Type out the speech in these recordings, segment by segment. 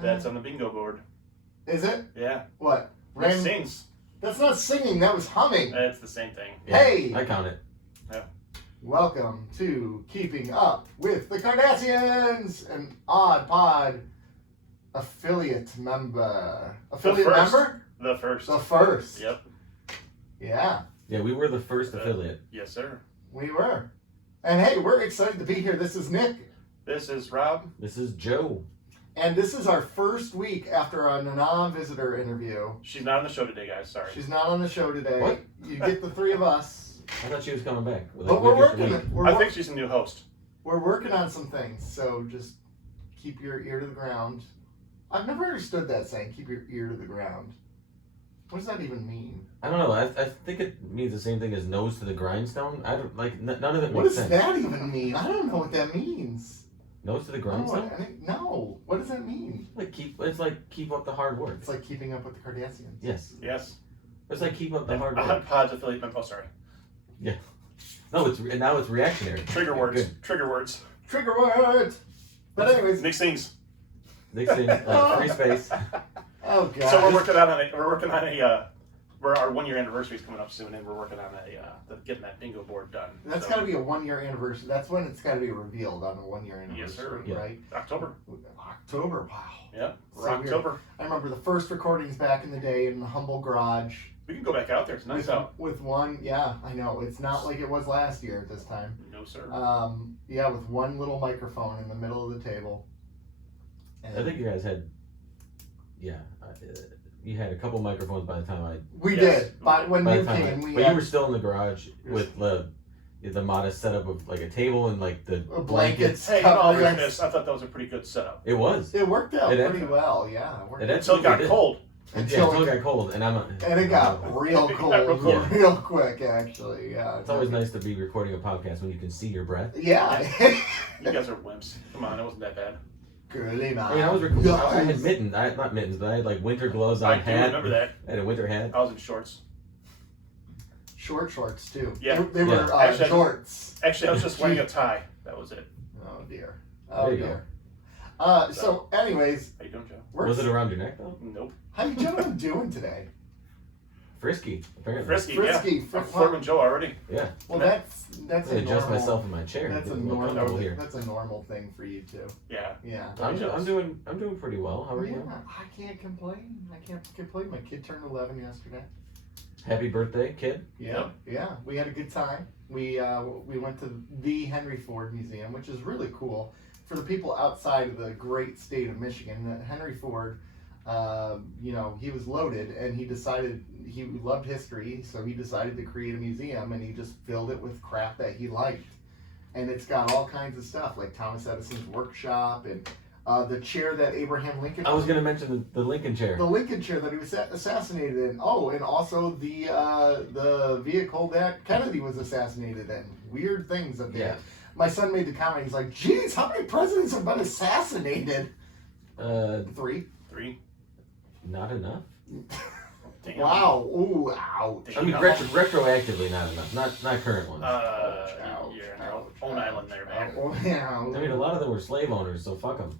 That's on the bingo board. Is it? Yeah. What? It sings. That's not singing, that was humming. It's the same thing. Yeah, Hey! I count it. Yeah. Welcome to Keeping Up with the Cardassians, an Odd Pod affiliate member. Affiliate member? The first. The first. Yep. Yeah. Yeah, we were the first affiliate. Yes, sir. We were. And hey, we're excited to be here. This is Nick. This is Rob. This is Joe. And this is our first week after a non-visitor interview. She's not on the show today, guys. Sorry. She's not on the show today. What? You get the three of us. I thought she was coming back. But we're working. I think she's a new host. We're working on some things, so just keep your ear to the ground. I've never understood that saying, keep your ear to the ground. What does that even mean? I don't know. I think it means the same thing as nose to the grindstone. I don't like none of it makes What does sense. that even mean? I don't know what that means. Nose to the grindstone? No. What does that mean? It's like keep up the hard work. It's like keeping up with the Cardassians. Yes. Yes. It's like keep up the hard work. Odd Pod's affiliate member. Oh, sorry. Yeah. No, now it's reactionary. Trigger words. Good. Trigger words. Trigger words. But anyways, Nick sings. Next thing, free space. oh god. So we're working on a our 1 year anniversary is coming up soon, and we're working on getting that bingo board done. That's got to be a 1 year anniversary. That's when it's got to be revealed on a 1 year anniversary, Yes, sir. right? October. October. Wow. Yep. So October. I remember the first recordings back in the day in the humble garage. We can go back out there. It's nice out. With one, yeah, I know. It's not like it was last year at this time. No, sir. Yeah, with one little microphone in the middle of the table. And I think you guys had, you had a couple microphones by the time we Yes. did. But when by you the time came, we but had you were still in the garage with the modest setup of like a table and like the blankets. Hey, in all covers. fairness, I thought that was a pretty good setup. It was. It worked out It pretty well, yeah. It worked out. Until it got cold. Until it got cold, and And it got real It cold, got real cold. real quick, actually. Yeah. It's always nice to be recording a podcast when you can see your breath. Yeah. You guys are wimps. Come on, it wasn't that bad. Goody night. I mean, I was recording. I had mittens. Not mittens, but I had like winter gloves on. I do remember that. I had a winter hat. I was in shorts. Shorts too. Yeah. They were Actually, shorts. Actually, I was just wearing a tie. That was it. Oh dear. There Oh you dear. So anyways, How you doing, Joe? Was it around your neck though? Nope. how you gentlemen doing today? Frisky, apparently. Frisky, Frisky, yeah. I'm flirting with Joe already. Yeah. Well, Can I- that's I a adjust normal. myself in my chair. That's a Get more comfortable normal. here. That's a normal thing for you too. Yeah. Yeah. I'm doing pretty well. How are you? I can't complain. I can't complain. My kid turned 11 yesterday. Happy birthday, kid. Yeah, yeah. We had a good time. We went to the Henry Ford Museum, which is really cool for the people outside of the great state of Michigan. Henry Ford, he was loaded, and he decided he loved history, so he decided to create a museum, and he just filled it with crap that he liked. And it's got all kinds of stuff, like Thomas Edison's workshop and the chair that Abraham Lincoln. I was going to mention the Lincoln chair. The Lincoln chair that he was assassinated in. Oh, and also the vehicle that Kennedy was assassinated in. Weird things that they. Yeah. My son made the comment. He's like, "Geez, how many presidents have been assassinated?" 3. 3. Not enough. Damn. Wow. Ooh. Ouch. I mean, retroactively, not enough. Not current ones. You're in your own island there, man. Oh, yeah. I mean, a lot of them were slave owners, so fuck them.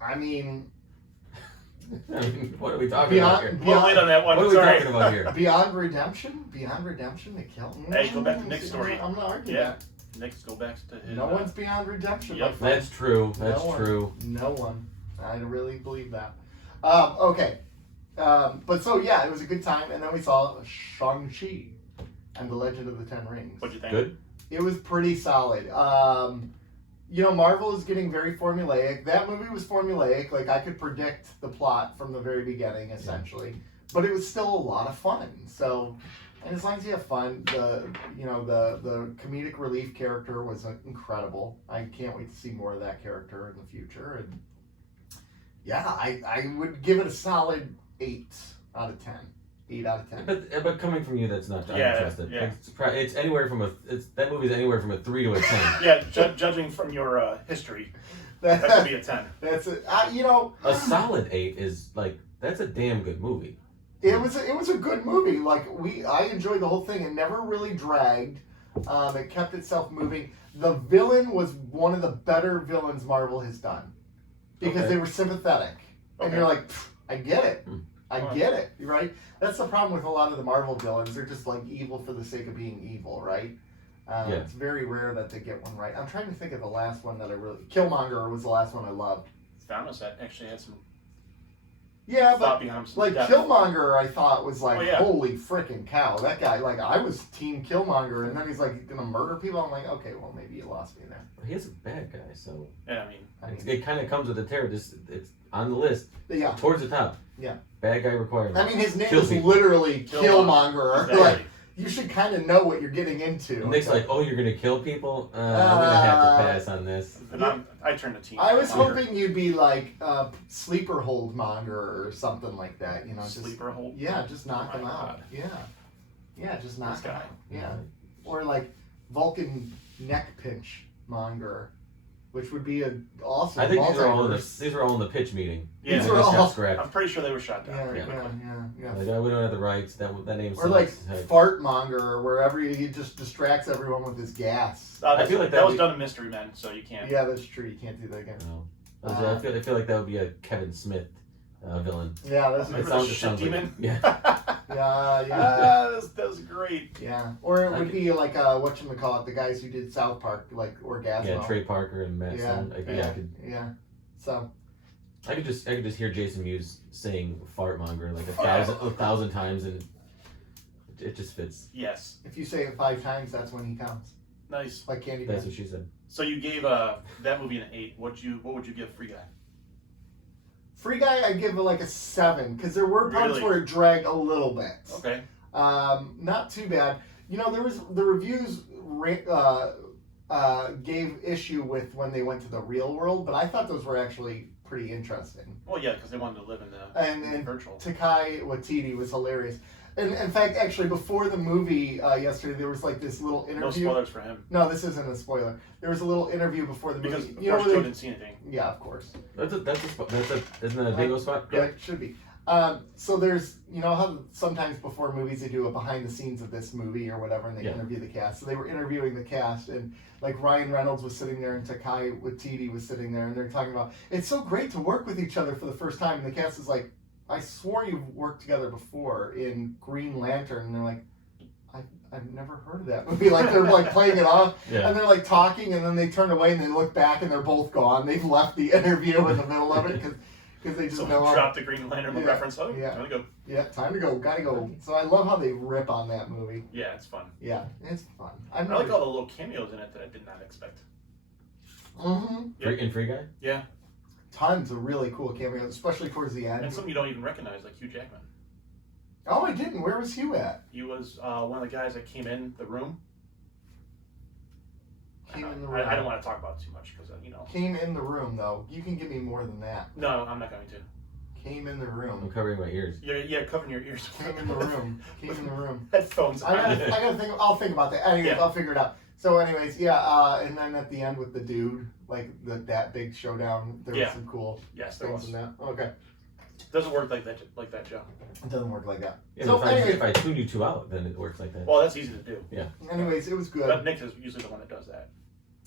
I mean, What are we talking about here? We'll wait on that one. What are we Sorry. talking about here? Beyond Redemption, they killed. Hey, go back to Nick's story. I'm not arguing Yeah. that. Next, go back to his. No one's beyond redemption. Yep. my friend. That's true. That's No one. true. No one. I really believe that. Okay. But so, yeah, it was a good time. And then we saw Shang-Chi and the Legend of the Ten Rings. What'd you think? Good. It was pretty solid. Marvel is getting very formulaic. That movie was formulaic. Like, I could predict the plot from the very beginning, essentially. But it was still a lot of fun. So, and as long as you have fun, the comedic relief character was incredible. I can't wait to see more of that character in the future. And yeah, I would give it a solid 8 out of 10. 8 out of 10. But coming from you, that's not Yeah, uninterested. yeah. It's anywhere from that movie's anywhere from a 3 to a 10. Yeah, judging from your history, that could be a 10. That's it. A solid 8 is like that's a damn good movie. It was a good movie. Like I enjoyed the whole thing. It never really dragged. It kept itself moving. The villain was one of the better villains Marvel has done because they were sympathetic, and you're like, I get it. I get it, right? That's the problem with a lot of the Marvel villains. They're just like evil for the sake of being evil, right? It's very rare that they get one right. I'm trying to think of the last one that I really... Killmonger was the last one I loved. Thanos actually had some thought but behind some like depth. Killmonger I thought was like, holy freaking cow. That guy, like, I was team Killmonger, and then he's like going to murder people. I'm like, okay, well, maybe you lost me there. He is a bad guy, so... Yeah, I mean it kind of comes with the terror. It's on the list. Yeah. Towards the top. Yeah. Bad guy requirement. I mean, his name Kill is people. literally Killmonger. Exactly. Like, you should kind of know what you're getting into. And Nick's like, oh, you're going to kill people? I'm going to have to pass on this. And I turned to team. I was Killmonger. hoping you'd be like Sleeper Hold Monger or something like that. You know, Sleeper Hold? Yeah, just knock Oh him my out. God. Yeah, just knock This him guy. out. Yeah. Or like Vulcan Neck Pinch Monger, which would be an awesome. I think these are all in the multiverse. pitch meeting. Yeah. These They are just all- got scrapped. I'm pretty sure they were shot down. Yeah, pretty yeah, quickly. yeah. Like, oh, we don't have the rights. That name Or like sucks. Hey. Fartmonger, wherever he just distracts everyone with his gas. I feel like that was done in Mystery Men, so you can't. Yeah, that's true. You can't do that again. No. I feel like that would be a Kevin Smith villain. Yeah, that's Remember It the sounds shit like- demon? yeah. That was great. Yeah, or it would be like whatchamacallit, the guys who did South Park, like Orgasmo. Yeah, Trey Parker and Matt Stone. Yeah. So I could just hear Jason Mewes saying "fartmonger" like a thousand times, and it just fits. Yes. if you say it 5 times, that's when he counts. Nice. Like Candy That's Bun. what she said. So you gave that movie an 8. What would you give Free Guy? Free Guy, I give it like a 7 because there were parts Really? where it dragged a little bit. Okay. Not too bad. You know, there was the reviews gave issue with when they went to the real world, but I thought those were actually pretty interesting. Well, yeah, because they wanted to live in the And virtual. Takai Waititi was hilarious. And in fact, actually, before the movie yesterday, there was like this little No interview. spoilers for him. No, this isn't a spoiler. There was a little interview before the Because movie. of You know course where Joe they, didn't see anything. yeah, of course. Isn't that a bingo spot? Yeah, it should be. So there's, you know how sometimes before movies they do a behind the scenes of this movie or whatever, and they interview the cast. So they were interviewing the cast, and like Ryan Reynolds was sitting there, and Takai Waititi was sitting there, and they're talking about it's so great to work with each other for the first time. And the cast is like, I swore you've worked together before in Green Lantern, and they're like, I've never heard of that movie. Like they're like playing it off, Yeah. and they're like talking, and then they turn away and they look back, and they're both gone. They've left the interview in the middle of it because they just So know. dropped the Green Lantern reference. Oh, Yeah. time to go. Yeah, time to go. Gotta go. So I love how they rip on that movie. Yeah, it's fun. Yeah, it's fun. I like all the little cameos in it that I did not expect. Mm-hmm. Free Guy? Yeah. Tons of really cool cameos, especially towards the end. And some you don't even recognize, like Hugh Jackman. Oh, I didn't. Where was Hugh at? He was one of the guys that came in the room. Came in the room. I don't want to talk about it too much because, you know. Came in the room, though. You can give me more than that. No, I'm not going to. Came in the I'm room. covering my ears. Yeah, covering your ears. Came in the room. Came in the room. Headphones. I gotta think. I'll think about that. Anyways, Yeah. I'll figure it out. So, anyways, yeah. And then at the end with the dude, like that big showdown, there was some cool Yes, there things was. in that. Okay, Doesn't work like that, Joe. it doesn't work like that. Yeah, So, if I tune you two out, then it works like that. Well, that's easy to do. Anyways, it was good. But Nick is usually the one that does that.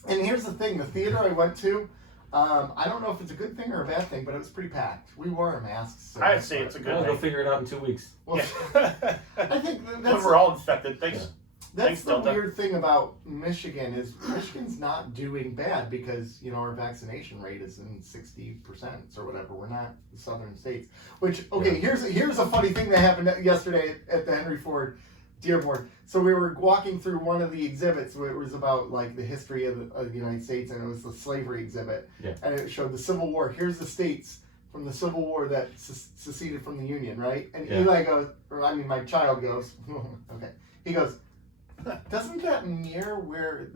And here's the thing: the theater I went to, I don't know if it's a good thing or a bad thing, but it was pretty packed. We wore our masks. So I'd say it's a good Well, thing. they'll figure it out in 2 weeks. Well, Yeah. I think when that's we're all infected. Thanks. Yeah. that's Thanks, the Delta. weird thing about Michigan is Michigan's not doing bad because our vaccination rate is in 60% or whatever. We're not the southern states. Which here's a funny thing that happened yesterday at the Henry Ford Dearborn. So we were walking through one of the exhibits where it was about like the history of the United States, and it was the slavery exhibit. Yeah. And it showed the Civil War. Here's the states from the Civil War that seceded from the Union, right? And Eli goes, my child goes, okay. He goes, doesn't that mirror where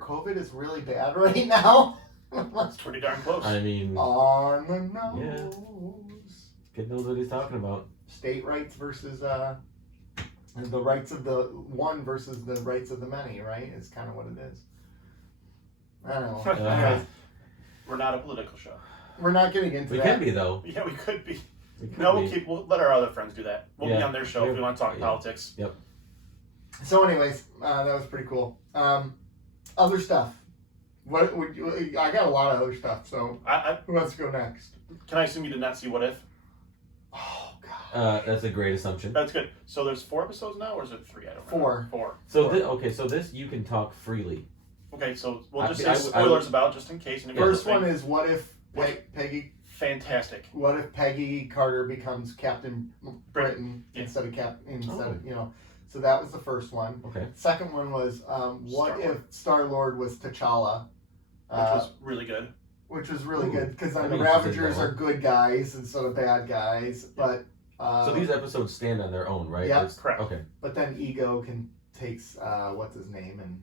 COVID is really bad right now? It's pretty darn close. I mean, On the nose. kid knows what he's talking about. State rights versus the rights of the one versus the rights of the many, right? Is kind of what it is. I don't know. Anyways, We're not a political show. we're not getting into We that. can be, though. Yeah, we could be. We could No, be. we'll let our other friends do that. We'll be Yeah. on their show if we want to talk Yeah. politics. Yep. So, anyways, that was pretty cool. Other stuff. What would you? I got a lot of other stuff. So, who wants to go next? Can I assume you did not see What If? Oh God. That's a great assumption. That's good. So there's 4 episodes now, or is it 3? I don't Four. Four. So so this you can talk freely. Okay, so we'll just I say would- spoilers about just in case. anybody First listening. one is what if Peggy? Fantastic. What if Peggy Carter becomes Captain Britain Yeah. instead of you know? So that was the first one. Okay. Second one was what if Star-Lord was T'Challa? Which was really good. Which was really Ooh, good because then I'm the interested in Ravagers that are one. good guys instead of bad guys. But So these episodes stand on their own, right? Yeah. It's- Correct. Okay. but then Ego takes what's his name and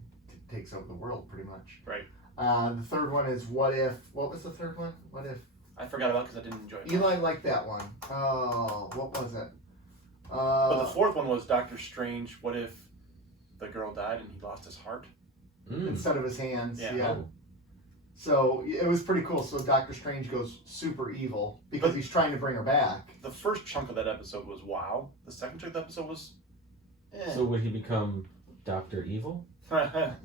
takes over the world pretty much. Right. The third one is what if? What was the third one? What if? I forgot about because I didn't enjoy it. Eli liked that one. Oh, what was it? But the fourth one was Doctor Strange. What if the girl died and he lost his heart? Instead of his hands. Yeah. Yeah. Oh. So it was pretty cool. So Doctor Strange goes super evil because But- he's trying to bring her back. The first chunk of that episode was wow. The second chunk of the episode was. So would he become Dr. Evil? Excellent.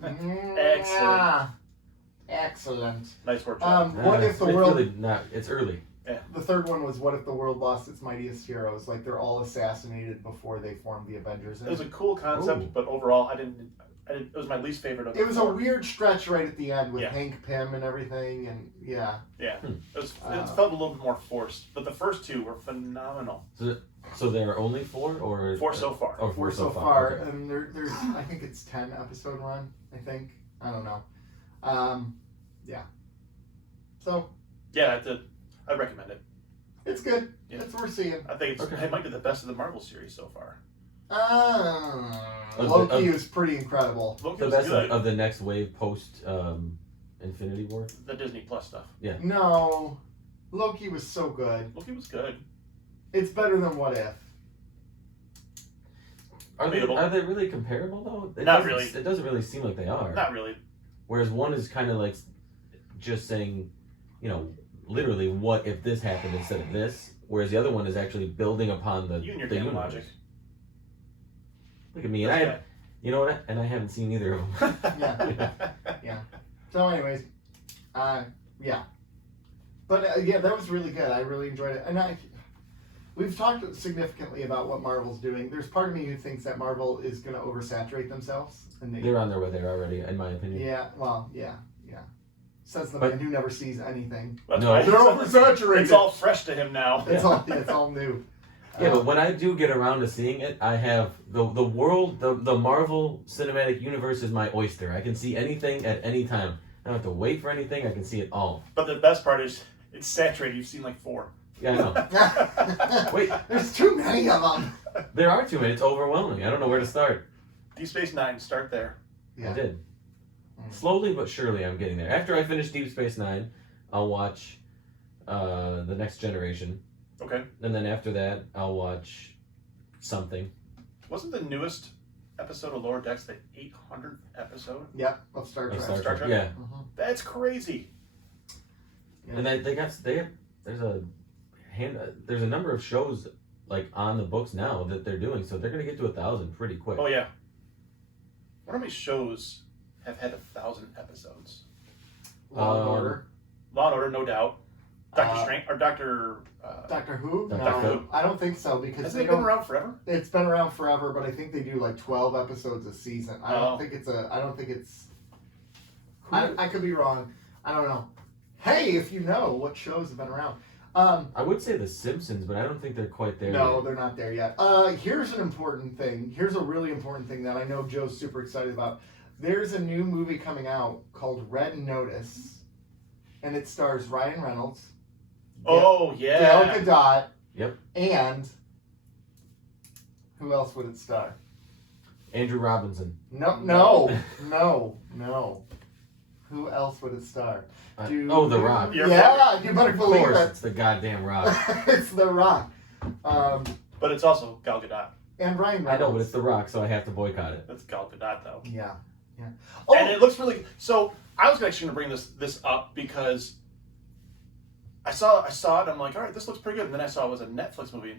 Excellent. Nice work, John. What if the world? It's early. The third one was what if the world lost its mightiest heroes? Like they're all assassinated before they formed the Avengers. It was a cool concept, Ooh. but overall, I didn't. It was my least favorite of the It was a four. weird stretch right at the end with Yeah. Hank Pym and everything, and yeah. Yeah, Hmm. it felt a little bit more forced, but the first two were phenomenal. So there are only 4, or 4 so far. Oh, Four 4 so far, Okay. and there's I think it's 10 episode run. I think I don't know. Yeah. So Yeah, I'd recommend it. it's good. Yeah. It's worth seeing. I think Okay. it might be the best of the Marvel series so far. Loki was pretty incredible. Loki The was best good. of the next wave post Infinity War. The Disney Plus stuff. No, Loki was so good. Loki was good. It's better than What If. Are Debatable. they really comparable though? Not doesn't- really. It doesn't really seem like they are. Not really. Whereas one is kind of like just saying, literally, what if this happened instead of this? Whereas the other one is actually building upon the You and your the damn universe. logic. Look at me, and and I haven't seen either of them. Yeah. So, anyways, yeah. But yeah, that was really good. I really enjoyed it, and we've talked significantly about what Marvel's doing. There's part of me who thinks that Marvel is going to oversaturate themselves, and They're on their way there already, in my opinion. yeah. Well, yeah. Says the But- man who never sees anything. That's No. right. They're oversaturated. It's all fresh to him now. It's all new. Yeah, but when I do get around to seeing it, I have the world, the Marvel Cinematic Universe is my oyster. I can see anything at any time. I don't have to wait for anything. I can see it all. But the best part is it's saturated. You've seen like 4. Yeah, I know. Wait. There's too many of them. There are too many. It's overwhelming. I don't know where to start. Deep Space Nine. Start there. Yeah. I did. Mm. Slowly but surely, I'm getting there. After I finish Deep Space Nine, I'll watch The Next Generation. Okay. And then after that, I'll watch something. Wasn't the newest episode of Lower Decks the 800th episode? Yep. Of Star of Trek. Star Trek? Yeah. Mhm. That's crazy. Yeah. And there's a number of shows like on the books now that they're doing, so they're gonna get to 1,000 pretty quick. Oh yeah. What how many shows have had 1,000 episodes? Law and Order. Law and Order, no doubt. Doctor Uh, Strange or Doctor. Doctor Who? Doctor No, Who? I don't think so because Hasn't they it been don't. around forever? It's been around forever, but I think they do like 12 episodes a season. I Oh. don't think it's. I could be wrong. I don't know. Hey, if you know what shows have been around. I would say The Simpsons, but I don't think they're quite there No, yet. they're not there yet. Here's an important thing. Here's a really important thing that I know Joe's super excited about. There's a new movie coming out called Red Notice, and it stars Ryan Reynolds, Oh Gal yeah. Gadot, Yep. and who else would it star? Andrew Robinson. No. Who else would it star? The Rock. You're Yeah, you better Of believe course, it. it's the goddamn Rock. It's The Rock. But it's also Gal Gadot. And Ryan Reynolds. I know, but it's The Rock, so I have to boycott it. That's Gal Gadot though. Yeah. And Oh, it looks really. So I was actually going to bring this up because I saw it. I'm like, all right, this looks pretty good. And then I saw it was a Netflix movie.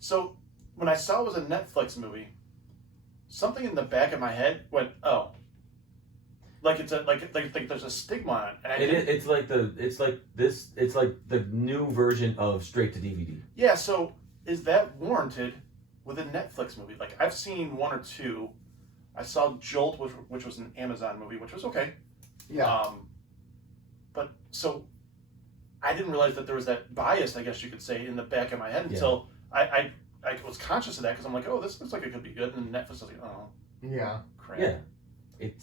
So when I saw it was a Netflix movie, something in the back of my head went, oh. Like it's like there's a stigma on it. And It's like the new version of straight to DVD. Yeah, so is that warranted with a Netflix movie? Like I've seen one or two. I saw Jolt, which was an Amazon movie, which was okay. Yeah. But so I didn't realize that there was that bias, I guess you could say, in the back of my head until I was conscious of that because I'm like, oh, this looks like it could be good, and Netflix was like, oh, Yeah. crap. Yeah, it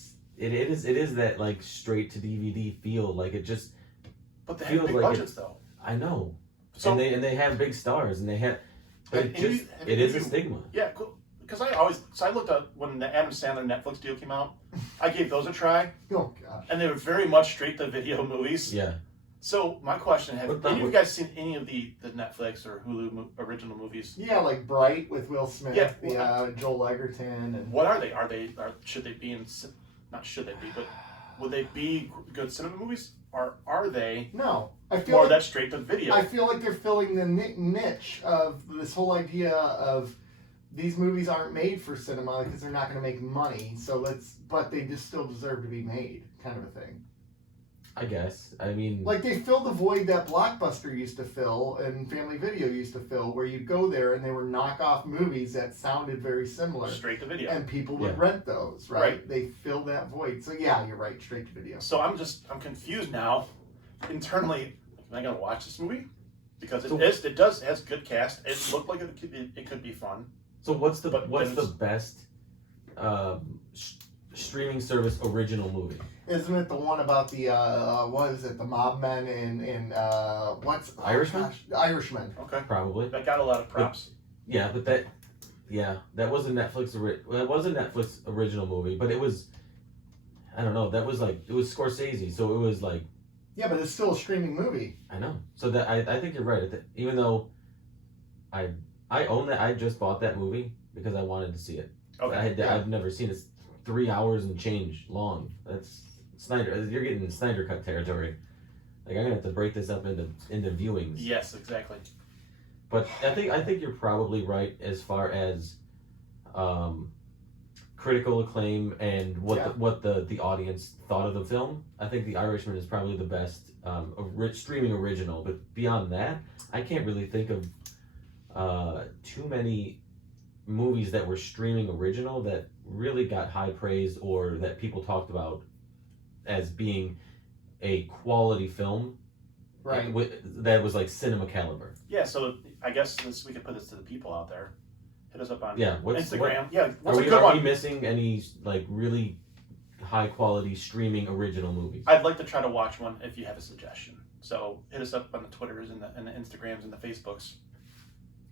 is that like straight to DVD feel. Like it just. But they feels have big like budgets though. I know. So and they have big stars and they have. But it is a stigma. Yeah, cool. Because I looked up when the Adam Sandler Netflix deal came out. I gave those a try, Oh gosh. and they were very much straight to video movies. Yeah. So my question: have any of you guys seen any of the Netflix or Hulu original movies? Yeah, like Bright with Will Smith. Yeah. The Joel Egerton and. What are they? Should they be in? Not should they be, but would they be good cinema movies, or are they No, I feel more like that straight to video? I feel like they're filling the niche of this whole idea of these movies aren't made for cinema because they're not going to make money. But they just still deserve to be made, kind of a thing. I guess. I mean. Like they fill the void that Blockbuster used to fill and Family Video used to fill, where you go there and they were knockoff movies that sounded very similar, straight to video. and people would rent those. Right? They fill that void. So yeah, you're right. Straight to video. So I'm confused now. Internally, am I going to watch this movie? Because it has good cast. It looked like it could be fun. So what's the best streaming service original movie? Isn't it the one about the what is it? The mob men in what's Irishman? Irishman. Okay. Probably. That got a lot of props. Yeah, but that was a Netflix it was a Netflix original movie, but it was, I don't know, that was like, it was Scorsese, so it was like. Yeah, but it's still a streaming movie. I know. So that I think you're right. Even though I own that, I just bought that movie because I wanted to see it. Okay. I've never seen it. It's 3 hours and change long. That's Snyder. You're getting Snyder cut territory. Like I'm gonna have to break this up into viewings. Yes, exactly. But I think you're probably right as far as critical acclaim and what the audience thought of the film. I think The Irishman is probably the best streaming original. But beyond that, I can't really think of too many movies that were streaming original that really got high praise or that people talked about as being a quality film, Right. That was like cinema caliber. Yeah, so I guess we could put this to the people out there. Hit us up on Instagram. What's a good one? Are we missing any like really high quality streaming original movies? I'd like to try to watch one if you have a suggestion. So hit us up on the Twitters and the Instagrams and the Facebooks.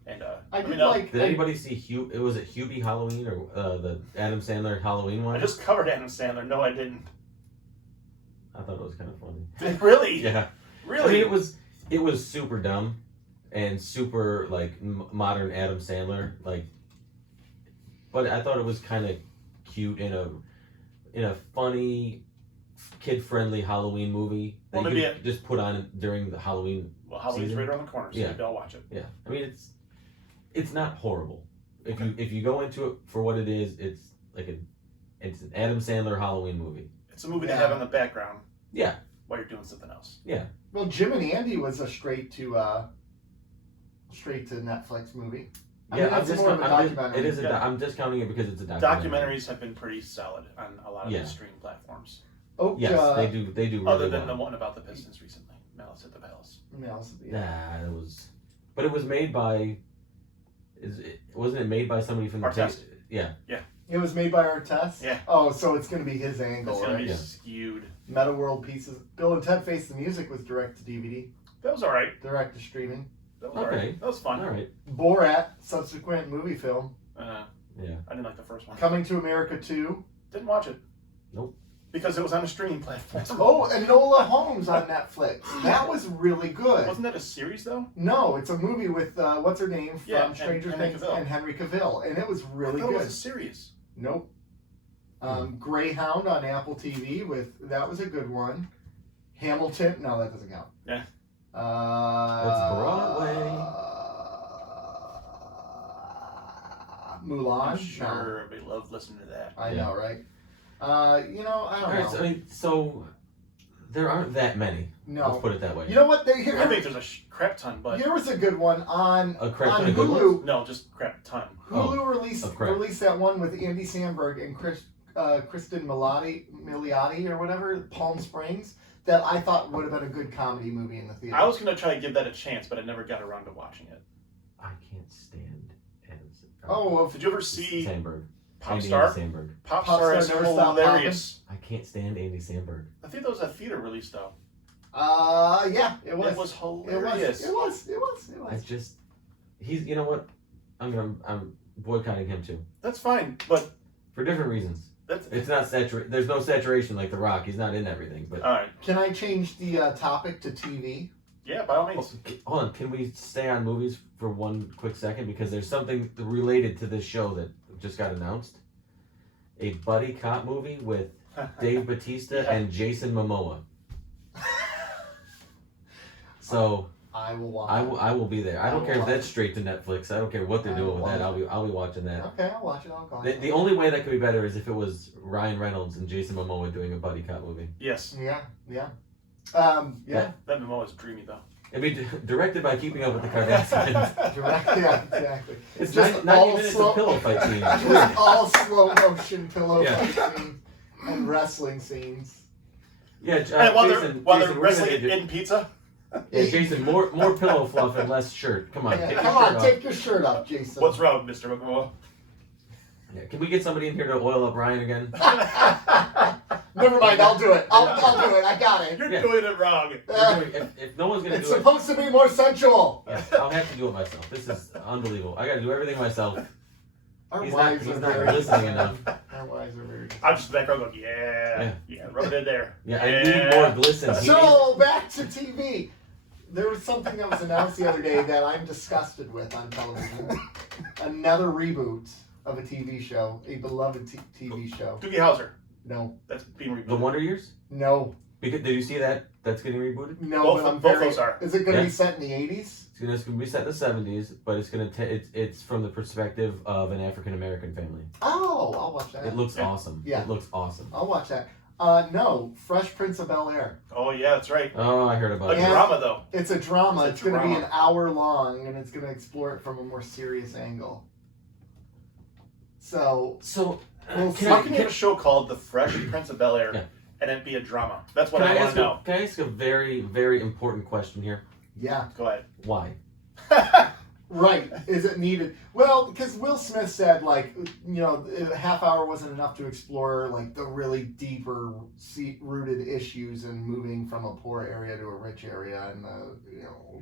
And let me know. Did anybody see was it Hubie Halloween or the Adam Sandler Halloween one? I just covered Adam Sandler. No, I didn't. I thought it was kind of funny. Really? Yeah. Really? I mean, it was super dumb and super like modern Adam Sandler, like. But I thought it was kind of cute in a funny, kid-friendly Halloween movie that you could just put on during the Halloween. Well, Halloween's season. right around the corner, so maybe I'll watch it. Yeah, I mean it's not horrible if you go into it for what it is. It's it's an Adam Sandler Halloween movie. It's a movie to have in the background. Yeah. While you're doing something else. Yeah. Well, Jim and Andy was a straight to Netflix movie. I mean, it's more of a documentary. I'm discounting it because it's a documentary. Documentaries have been pretty solid on a lot of the streaming platforms. Oh, yes, they do. They do. Really other than the one about the Pistons recently, Malice at the Palace. It was, but it was made by. Wasn't it made by somebody from the Artest? Yeah. Yeah. It was made by Artest? Yeah. Oh, so it's going to be his angle, It's going right? to be skewed. Meta World Pieces. Bill and Ted Face the Music was direct to DVD. That was alright. Direct to streaming. That was alright. That was fun. Alright. Borat, subsequent movie film. Yeah. I didn't like the first one. Coming to America 2. Didn't watch it. Nope. Because it was on a streaming platform. Oh, Enola Holmes on Netflix. That was really good. Wasn't that a series though? No, it's a movie with what's her name from Stranger Things and Henry Cavill, and it was really good. It was a series. Nope. Greyhound on Apple TV that was a good one. Hamilton, no, that doesn't count. Yeah. That's Broadway. Mulan. I'm sure everybody loved listening to that. I know, right? You know, I don't know. So, so there aren't that many. No. Let's put it that way. You know what? I think there's a crap ton, but Here was a good one on ton of good Hulu. no, just crap ton. Hulu released that one with Andy Samberg and Kristen Milioti or whatever, Palm Springs, that I thought would have been a good comedy movie in the theater. I was going to try to give that a chance, but I never got around to watching it. I can't stand Andy. Did you ever see Samberg? Popstar? Samberg. Popstar is Never Stop hilarious. I can't stand Andy Samberg. I think that was a theater release, though. Yeah, it was. It was hilarious. It was. I just, you know what? I'm boycotting him too. That's fine, but for different reasons. It's not saturated. There's no saturation like The Rock. He's not in everything. But all right. Can I change the topic to TV? Yeah, by all means. Hold on. Can we stay on movies for one quick second? Because there's something related to this show that just got announced. A buddy cop movie with Dave Bautista and Jason Momoa. So I will watch. I will be there. I don't care if that's straight to Netflix. I don't care what they're doing with that. I'll be watching that. Okay, I'll watch it. I'll go. The only way that could be better is if it was Ryan Reynolds and Jason Momoa doing a buddy cop movie. Yes. Yeah. That memo is dreamy, though. It'd be directed by Keeping Up with the Kardashians. Yeah, exactly. It's just 90 minutes of pillow fight scenes. Just all slow motion pillow fight scenes and wrestling scenes. Yeah, while Jason, they're wrestling in pizza. Yeah, Jason, more pillow fluff and less shirt. Come on, Take your shirt off, Jason. What's wrong, Mr. McMillan? Yeah, can we get somebody in here to oil up Ryan again? Never mind, I'll do it. I'll do it. I got it. You're doing it wrong. If no one's gonna it's do it, it's supposed to be more sensual. Yeah, I'll have to do it myself. This is unbelievable. I gotta do everything myself. Our He's wives not are very listening enough. Our wives are very. I'm just in the background going, yeah, rub it in there. Yeah, I need more glisten. So back to TV. There was something that was announced the other day that I'm disgusted with on television. Another reboot of a TV show, a beloved TV show. Doogie Howser. No. That's being rebooted. The Wonder Years? No. Because did you see that? That's getting rebooted. No, both those are. Is it going to be set in the 80s? It's gonna be set in the 70s, but it's from the perspective of an African American family. Oh, I'll watch that. It looks awesome. Yeah. It looks awesome. I'll watch that. No, Fresh Prince of Bel-Air. Oh, yeah, that's right. Oh, I heard about A it. drama, though. It's a drama. It's going to be drama. an hour long, and it's going to explore it from a more serious angle. So How can you have a show called The Fresh Prince of Bel-Air and it be a drama? That's what I want to know. Can I ask a very, very important question here? Yeah. Go ahead. Why? Right. Is it needed? Well, because Will Smith said, like, a half hour wasn't enough to explore, like, the really deeper rooted issues and moving from a poor area to a rich area and,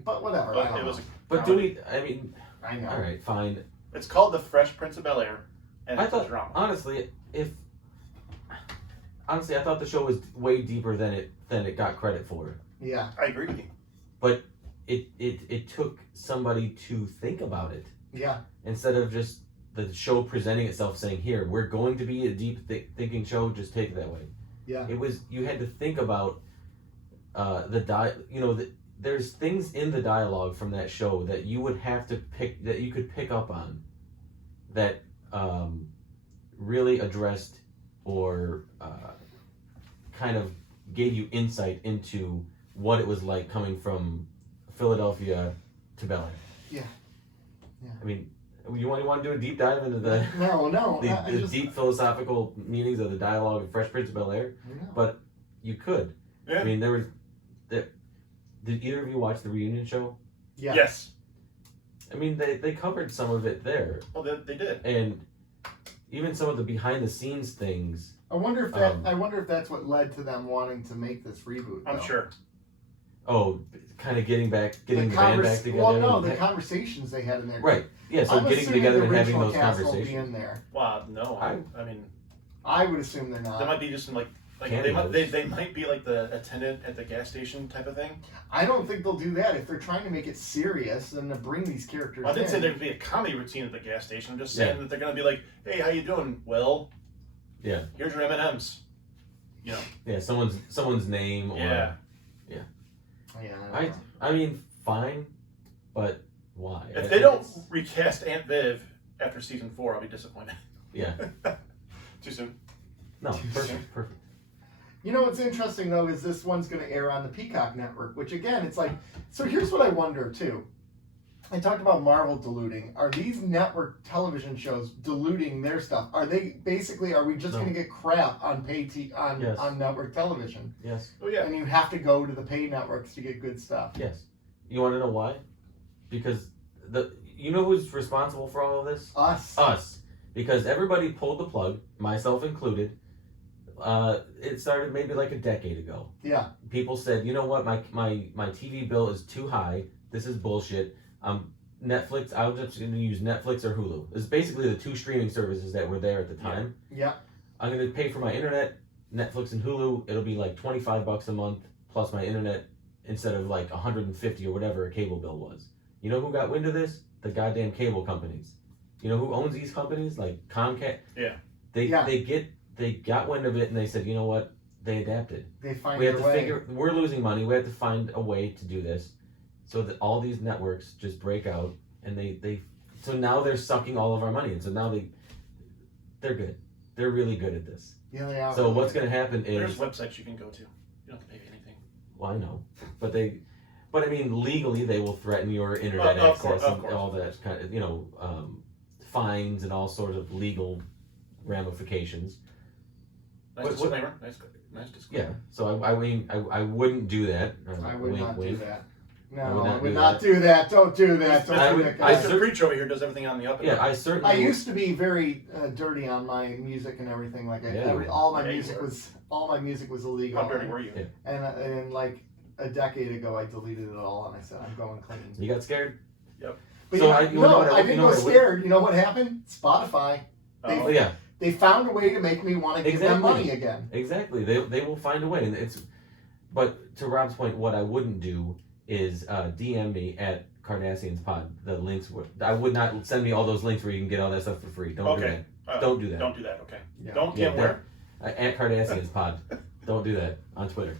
but whatever. I don't know. But do we, I mean, I know. All right, fine. It's called The Fresh Prince of Bel-Air and I it's thought, a drama. honestly, I thought the show was way deeper than it got credit for. Yeah. I agree with you. But it took somebody to think about it. Yeah. Instead of just the show presenting itself saying, here, we're going to be a deep thinking show, just take it that way. Yeah. It was, you had to think about there's things in the dialogue from that show that you would have to that you could pick up on that really addressed or kind of gave you insight into what it was like coming from Philadelphia to Bel-Air. Yeah. I mean, you want to do a deep dive into the the deep philosophical meanings of the dialogue of Fresh Prince of Bel-Air? But you could. Yeah. I mean, did either of you watch the reunion show? Yeah. Yes. I mean, they covered some of it there. Well, they did. And even some of the behind the scenes things. I wonder if that's what led to them wanting to make this reboot. I'm sure. Oh, kind of getting the band back together. Well, no, the conversations they had in there. Right. Yeah. So I'm getting assuming together the and having original those cast won't conversations. be in there. Wow, no. I mean, I would assume they're not. they might be just in like Cameos. they might be like the attendant at the gas station type of thing. I don't think they'll do that if they're trying to make it serious. Then to bring these characters. I didn't say in. there'd be a comedy routine at the gas station. I'm just saying that they're gonna be like, "Hey, how you doing? Well, Yeah. here's your M&Ms." You know. Yeah. Someone's name or. Yeah. I mean, fine, but why? If they don't recast Aunt Viv after season 4, I'll be disappointed. Yeah. Too soon. No, perfect. You know what's interesting though is this one's going to air on the Peacock network, which again, it's like, so here's what I wonder too. I talked about Marvel diluting. Are these network television shows diluting their stuff? Are they basically? Are we just going to get crap on on network television? Yes. Oh yeah. And you have to go to the pay networks to get good stuff. Yes. You want to know why? Because you know who's responsible for all of this? Us. Because everybody pulled the plug, myself included. It started maybe like a decade ago. Yeah. People said, you know what, my TV bill is too high. This is bullshit. Netflix, I was just going to use Netflix or Hulu. It's basically the 2 streaming services that were there at the time. Yeah. I'm going to pay for my internet, Netflix and Hulu. It'll be like $25 a month plus my internet instead of like $150 or whatever a cable bill was. You know who got wind of this? The goddamn cable companies. You know who owns these companies? Like Comcast. Yeah. They got wind of it and they said, you know what? They adapted. They find we have their to way. figure. We're losing money. We have to find a way to do this, so that all these networks just break out and so now they're sucking all of our money, and so now they're good. They're really good at this. Yeah, they are. So what's going to happen is there's websites you can go to. You don't have to pay anything. Well, I know, but I mean legally they will threaten your internet access and all that kind of fines and all sorts of legal ramifications. Nice disclaimer. Nice disclaimer. Yeah. So I mean I wouldn't do that. I would not do that. No, I would not do that. Don't do that. Don't do that, guys. Mr. Preach over here does everything on the up and up. I certainly. I used to be very dirty on my music and everything. Like all my music was illegal. How dirty were you? Yeah. And like a decade ago, I deleted it all and I said I'm going clean. You got scared? Yep. But so I didn't go scared. You know what happened? Spotify. They found a way to make me want to give them money again. Exactly. They will find a way, and But to Rob's point, what I wouldn't do is DM me at Cardassians Pod. The links I would not send me all those links where you can get all that stuff for free. Don't do that. Don't do that. Don't do that. Okay. Yeah. Don't get where. At Cardassians Pod. Don't do that on Twitter.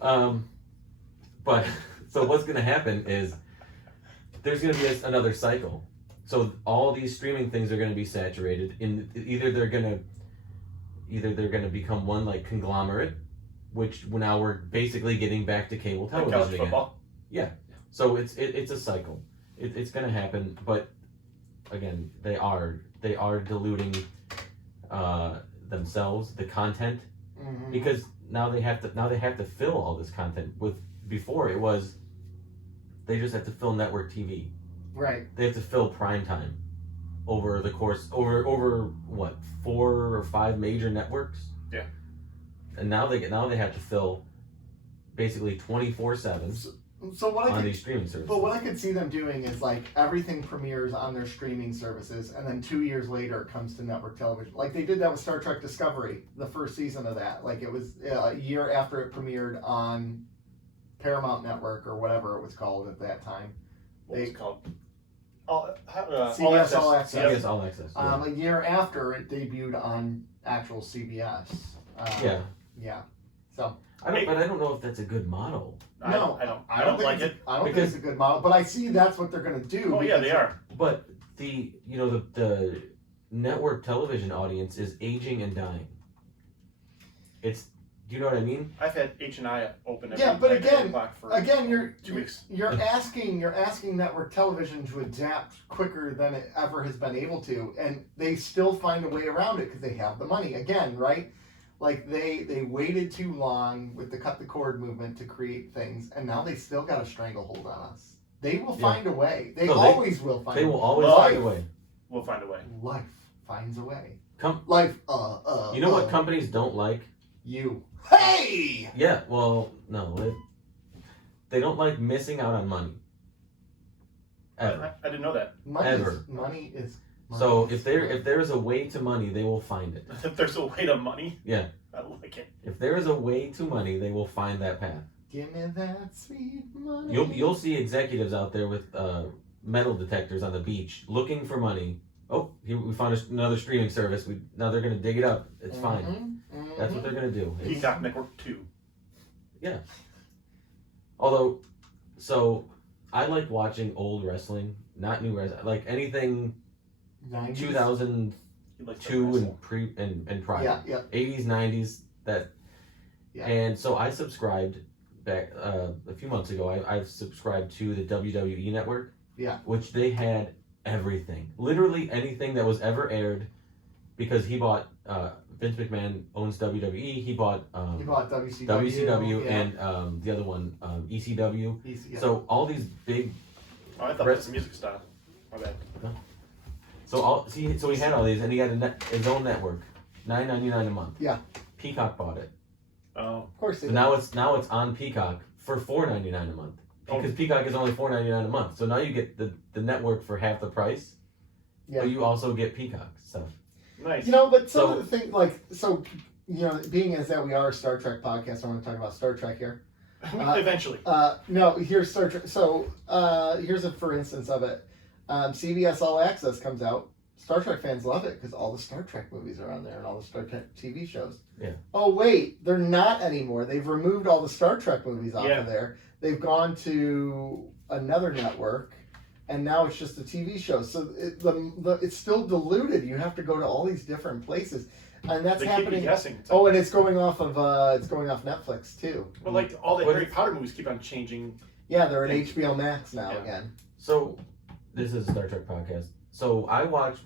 But so what's going to happen is there's going to be another cycle. So all these streaming things are going to be saturated. Either they're going to become one like conglomerate, which now we're basically getting back to cable television like again. Yeah. So it's a cycle. It's going to happen, but again, they are diluting themselves, the content, because now they have to fill all this content. Before it was they just have to fill network TV. Right. They have to fill prime time over the course over what 4 or 5 major networks. Yeah. And now they have to fill basically 24/7 on these streaming services. But what I could see them doing is like everything premieres on their streaming services, and then 2 years later it comes to network television. Like they did that with Star Trek Discovery, the first season of that. Like it was a year after it premiered on Paramount Network or whatever it was called at that time. What was it called? CBS All Access. CBS All Access. Yeah. A year after it debuted on actual CBS. Yeah. So. I don't know if that's a good model. I don't like it. I don't think it's a good model, but I see that's what they're going to do. Oh yeah, they are. But the network television audience is aging and dying. Do you know what I mean? I've had H&I open every but night at 8 o'clock for you're 2 weeks. You're asking network television to adapt quicker than it ever has been able to, and they still find a way around it because they have the money. Again, right? Like they waited too long with the cut the cord movement to create things, and now they still got a stranglehold on us. They will find a way. They always will find. They will always find a way. We'll find a way. Life finds a way. You know what companies don't like? You. Hey! Yeah, well, no. They don't like missing out on money. Ever. I didn't know that. Money is. So if there is a way to money, they will find it. If there's a way to money? Yeah. I like it. If there is a way to money, they will find that path. Give me that sweet money. You'll see executives out there with metal detectors on the beach looking for money. Oh, here we found another streaming service. Now they're going to dig it up. It's fine. That's what they're going to do. Peacock Network 2. Yeah. Although, so I like watching old wrestling, not new wrestling. Like anything 90s? 2002 and prior. Yeah. 80s, 90s. Yeah. And so I subscribed back a few months ago. I subscribed to the WWE Network. Yeah. Which they had everything, literally anything that was ever aired, because he bought Vince McMahon owns WWE. He bought WCW yeah. and the other one ECW. Yeah. So all these big. Oh, I thought that's the music style. My bad. No. So he had all these, and he had his own network, $9.99 a month. Yeah. Peacock bought it. Oh. Of course. So now it's on Peacock for $4.99 a month. Because Peacock is only $4.99 a month, so now you get the network for half the price. Yeah. But you also get Peacock stuff. Nice. But some of the things being as that we are a Star Trek podcast, I want to talk about Star Trek here. Eventually. No, here's Star Trek. So here's a for instance of it. CBS All Access comes out. Star Trek fans love it because all the Star Trek movies are on there and all the Star Trek TV shows. Yeah. Oh wait, they're not anymore. They've removed all the Star Trek movies off of there. They've gone to another network, and now it's just a TV show. So it's still diluted. You have to go to all these different places, and that's happening. Keep guessing. Oh, and it's going off Netflix too. Well, like all the Harry Potter movies keep on changing. Yeah, they're at HBO Max now again. So this is a Star Trek podcast. So I watch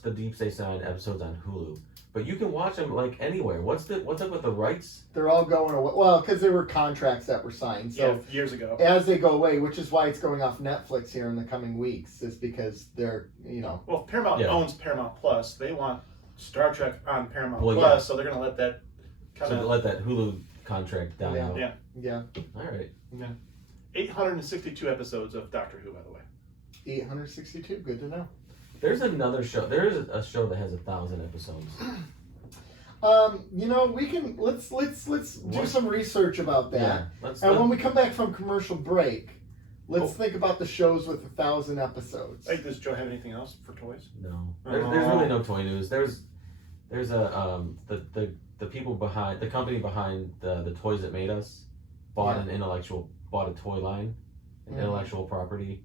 the Deep Space Nine episodes on Hulu. But you can watch them like anywhere. What's up with the rights? They're all going away. Well, because there were contracts that were signed. So years ago. As they go away, which is why it's going off Netflix here in the coming weeks, is because they're Well, Paramount owns Paramount Plus. They want Star Trek on Paramount Plus, so they're gonna let that let that Hulu contract die out. Yeah. All right. Yeah. 862 episodes of Doctor Who, by the way. 862. Good to know. There's another show. There is a show that has 1,000 episodes. We can let's do some research about that. Yeah, when we come back from commercial break, let's think about the shows with 1,000 episodes. Hey, does Joe have anything else for toys? No, there's really no toy news. There's the people behind the company behind the toys that made us bought a toy line, intellectual property,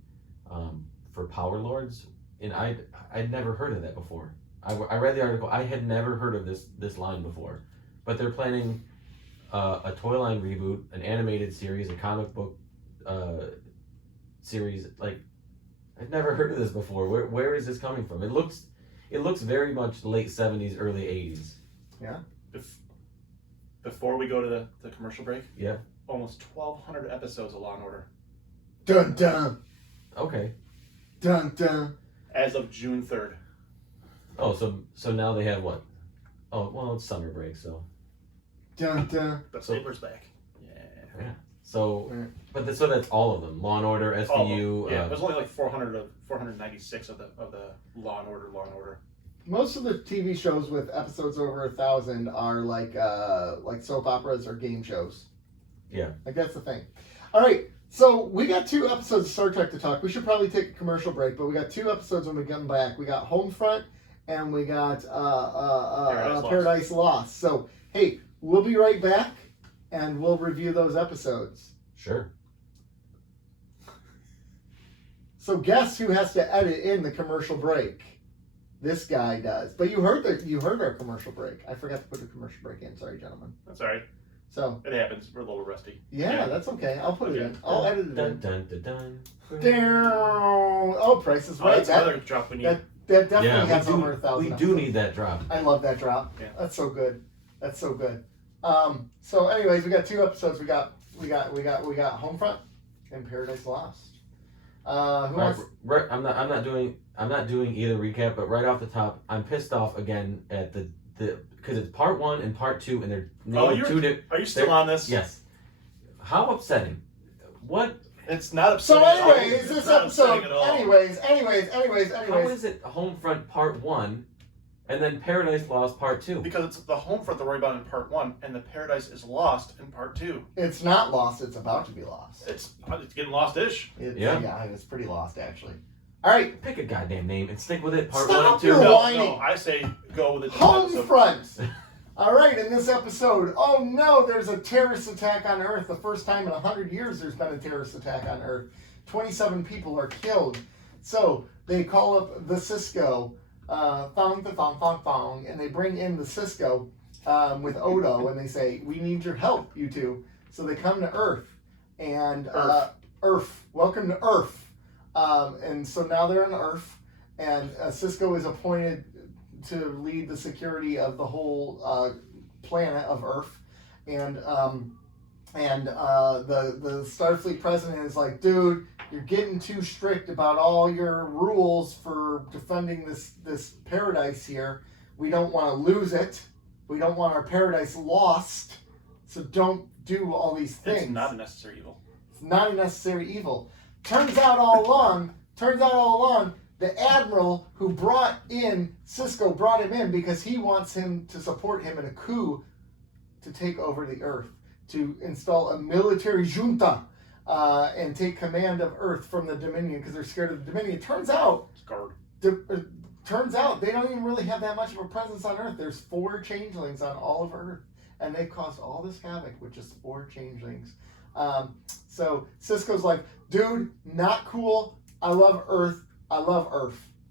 for Power Lords. And I'd never heard of that before. I read the article. I had never heard of this line before, but they're planning a toy line reboot, an animated series, a comic book series. Like, I've never heard of this before. Where is this coming from? It looks very much late 70s, early 80s. Yeah. Before we go to the commercial break. Yeah. Almost 1,200 episodes of Law and Order. Dun dun. Okay. Dun dun. As of June 3rd. Oh, so now they have what? Oh, well, it's summer break, so. Dun dun. But Sable's back. Yeah. So, so that's all of them. Law and Order, SVU. Yeah, it was only like 496 of the Law and Order. Most of the TV shows with episodes over 1,000 are like soap operas or game shows. Yeah. Like that's the thing. All right. So we got 2 episodes of Star Trek to talk. We should probably take a commercial break, but we got 2 episodes when we come back. We got Homefront and we got Paradise Lost. So hey, we'll be right back and we'll review those episodes. Sure. So guess who has to edit in the commercial break? This guy does. But you heard our commercial break. I forgot to put the commercial break in. Sorry, gentlemen. That's all right. So it happens. We're a little rusty. Yeah, that's okay. I'll put it in. I'll edit it in. Dun, dun, dun, dun. Down. Oh, Price is Right. That's another drop we need. That definitely has over 1,000. We do need that drop. I love that drop. Yeah. That's so good. That's so good. So anyways, we got 2 episodes. We got Homefront and Paradise Lost. Who wants? Right, I'm not doing either recap, but right off the top, I'm pissed off again at the because it's part 1 and part 2, and they're named Are you still on this? Yes. How upsetting! What? It's not upsetting. So anyways, this episode. Anyways. How is it Homefront part 1, and then Paradise Lost part 2? Because it's the Homefront to worry about in part 1, and the Paradise is Lost in part 2. It's not lost. It's about to be lost. It's getting lost-ish. Yeah, it's pretty lost actually. All right, pick a goddamn name and stick with it. Part Stop 1 and 2. your whining. No, I say go with it. Homefront. All right, in this episode, oh no, there's a terrorist attack on Earth. The first time in 100 years there's been a terrorist attack on Earth. 27 people are killed. So they call up the Cisco, thong, thong, thong, and they bring in the Cisco with Odo, and they say, we need your help, you two. So they come to Earth, and Earth, welcome to Earth. And so now they're in Earth, and Cisco is appointed to lead the security of the whole planet of Earth, and the Starfleet president is like, dude, you're getting too strict about all your rules for defending this paradise here. We don't want to lose it. We don't want our paradise lost. So don't do all these things. It's not a necessary evil. It's not a necessary evil. Turns out all along, the admiral who brought in Cisco brought him in because he wants him to support him in a coup to take over the Earth, to install a military junta and take command of Earth from the Dominion because they're scared of the Dominion. Turns out they don't even really have that much of a presence on Earth. There's 4 changelings on all of Earth, and they've caused all this havoc with just 4 changelings. So Cisco's like, dude, not cool. I love Earth.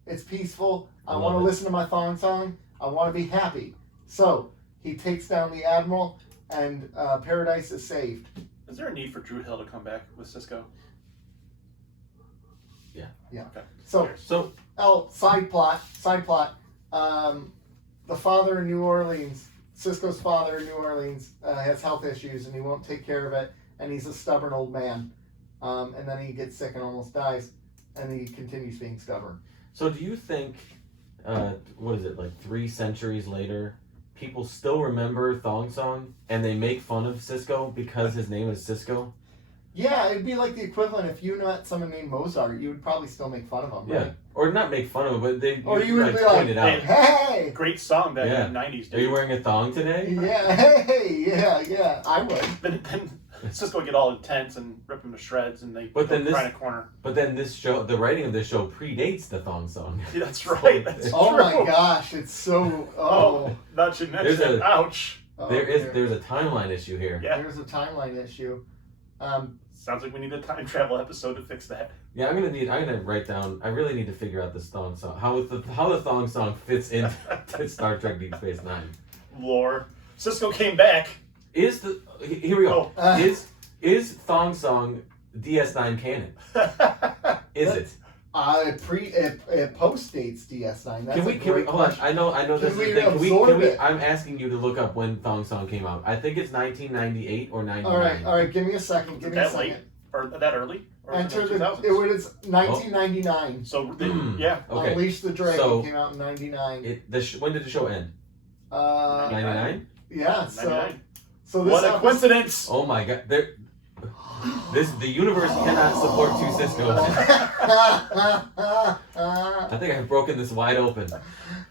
It's peaceful. I want to listen to my thong song. I want to be happy. So he takes down the admiral, and paradise is saved. Is there a need for Drew Hill to come back with Cisco? Yeah. Okay. So side plot. The father in New Orleans, Cisco's father in New Orleans, has health issues, and he won't take care of it, and he's a stubborn old man. And then he gets sick and almost dies, and he continues being stubborn. So do you think, what is it, like 3 centuries later, people still remember Thong Song, and they make fun of Cisco because his name is Cisco? Yeah, it'd be like the equivalent if you met someone named Mozart, you would probably still make fun of him, right? Yeah, or not make fun of him, but you would be point it out. Hey! Great song back in the 90s, dude. Are you wearing a thong today? Yeah, hey! Yeah, I would. Then Cisco would get all intense and rip him to shreds, and they cry in a corner. But then the writing of this show predates the Thong Song. Yeah, that's right. That's oh true. my gosh, it's so... Not you mentioned it. Ouch. There's a timeline issue here. Yeah. There's a timeline issue. Sounds like we need a time travel episode to fix that. Yeah, I'm gonna write down. I really need to figure out this Thong Song. How the Thong Song fits in to Star Trek Deep Space Nine. Lore. Cisco came back. Here we go. Is Thong Song DS9 canon? Is it? It postdates DS9. That's Can we hold on? I know this is the thing. I'm asking you to look up when Thong Song came out. I think it's 1998 or 99. All right. Give me a second. Late? Or that early? Or Enter was it it was 1999. So yeah. Okay. Unleash the Dragon came out in 99. When did the show end? 99. Yeah. 99. So this what a coincidence! Oh my God! The universe cannot support 2 Ciscos. I think I've broken this wide open.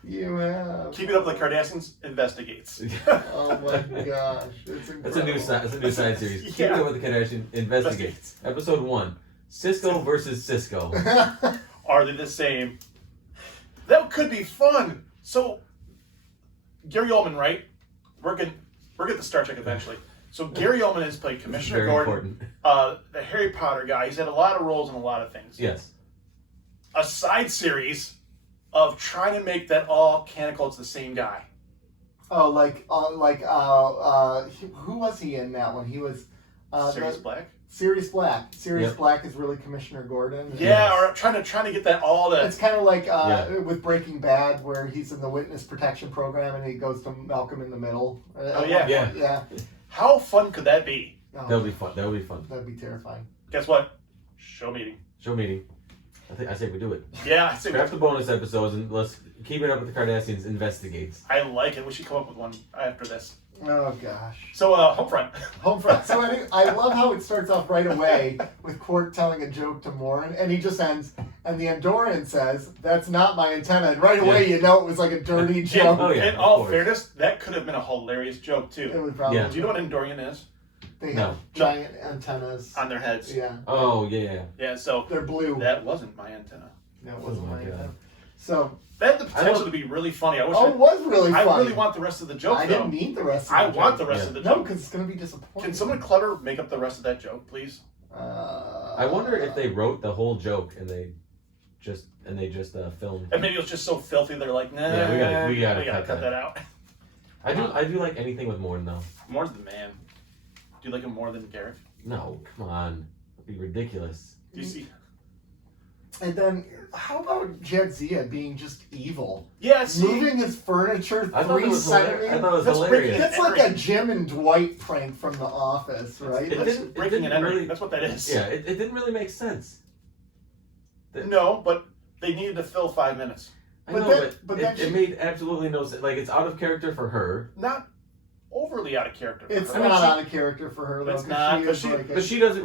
You have. Keep it up, like Cardassians investigates. Oh my gosh, it's incredible. It's a new science series. Yeah. Keep it up with the Cardassians investigates. Episode 1: Cisco versus Cisco. Are they the same? That could be fun. So Gary Oldman, right? We're gonna get to Star Trek eventually. So Gary Oldman has played Commissioner Gordon, the Harry Potter guy. He's had a lot of roles in a lot of things. Yes. A side series of trying to make that all canonical. It's the same guy. Oh, who was he in that one? He was Sirius Black. Sirius Black. Sirius Black is really Commissioner Gordon. Yeah, or trying to get that all to. It's kind of like with Breaking Bad, where he's in the witness protection program and he goes to Malcolm in the Middle. Oh yeah. Yeah. How fun could that be? Oh, That would be fun. That'd be terrifying. Guess what? Show meeting. I say we do it. Yeah, I say Scrap the bonus episodes and let's keep it up with the Cardassians investigates. I like it. We should come up with one after this. Oh gosh. So Homefront. Homefront. So I love how it starts off right away with Quark telling a joke to Morin, and he just ends, and the Andorian says, "That's not my antenna." And right away, you know it was like a dirty joke. In all fairness, that could have been a hilarious joke too. It would probably. Do you know what Andorian is? They have giant antennas on their heads. Yeah. Oh yeah. Yeah. So they're blue. That wasn't my antenna. That wasn't my antenna. So that had the potential to be really funny. It was really funny. I really want the rest of the joke. I didn't need the rest of the joke. I want the rest of the joke. No, because it's going to be disappointing. Can someone clever make up the rest of that joke, please? I wonder if they wrote the whole joke and they they just filmed. And maybe it was just so filthy. They're like, nah, Yeah, we gotta cut that out. I do like anything with Morn though. Morn's the man. Do you like him more than Gareth? No, come on, that'd be ridiculous. Do you see? And then, how about Jadzia being just evil? Yeah, see, moving his furniture I thought it 3 was centimeters. I thought it was That's hilarious. That's like a Jim and Dwight prank from The Office, right? It didn't breaking and entering. really. That's what that is. Yeah, it didn't really make sense. No, but they needed to fill 5 minutes. I But know, then- but then it made absolutely no sense. Like, it's out of character for her, Not overly out of character. for It's her. not out of character for her though. It's 'cause not, she but is she- like a- but she doesn't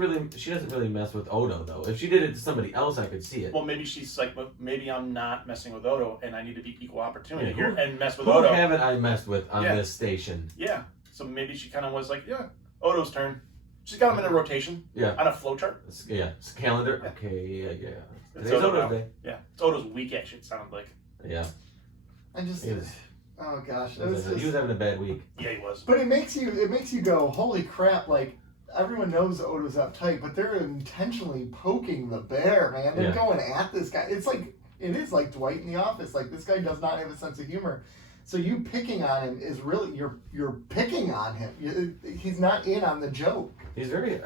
really mess with Odo though. If she did it to somebody else, I could see it. Well, maybe she's like, well, maybe I'm not messing with Odo, and I need to be equal opportunity Yeah, here and mess with Who Odo. haven't I messed with on Yeah. this station? Yeah. So maybe she kind of was like, yeah, Odo's turn. She's got him in a rotation. Yeah. On a flowchart. It's a calendar. Yeah. Okay, yeah. It's Today's Odo Odo's now. day. Yeah. It's Odo's weak action, it sounded like. Yeah. I just, He was, oh gosh, he was having a bad week. Yeah, he was. But it makes you go, holy crap! Like everyone knows Odo's uptight, but they're intentionally poking the bear, man. They're Yeah. going at this guy. It is like Dwight in The Office. Like this guy does not have a sense of humor. So you picking on him is really you're picking on him. He's not in on the joke. He's very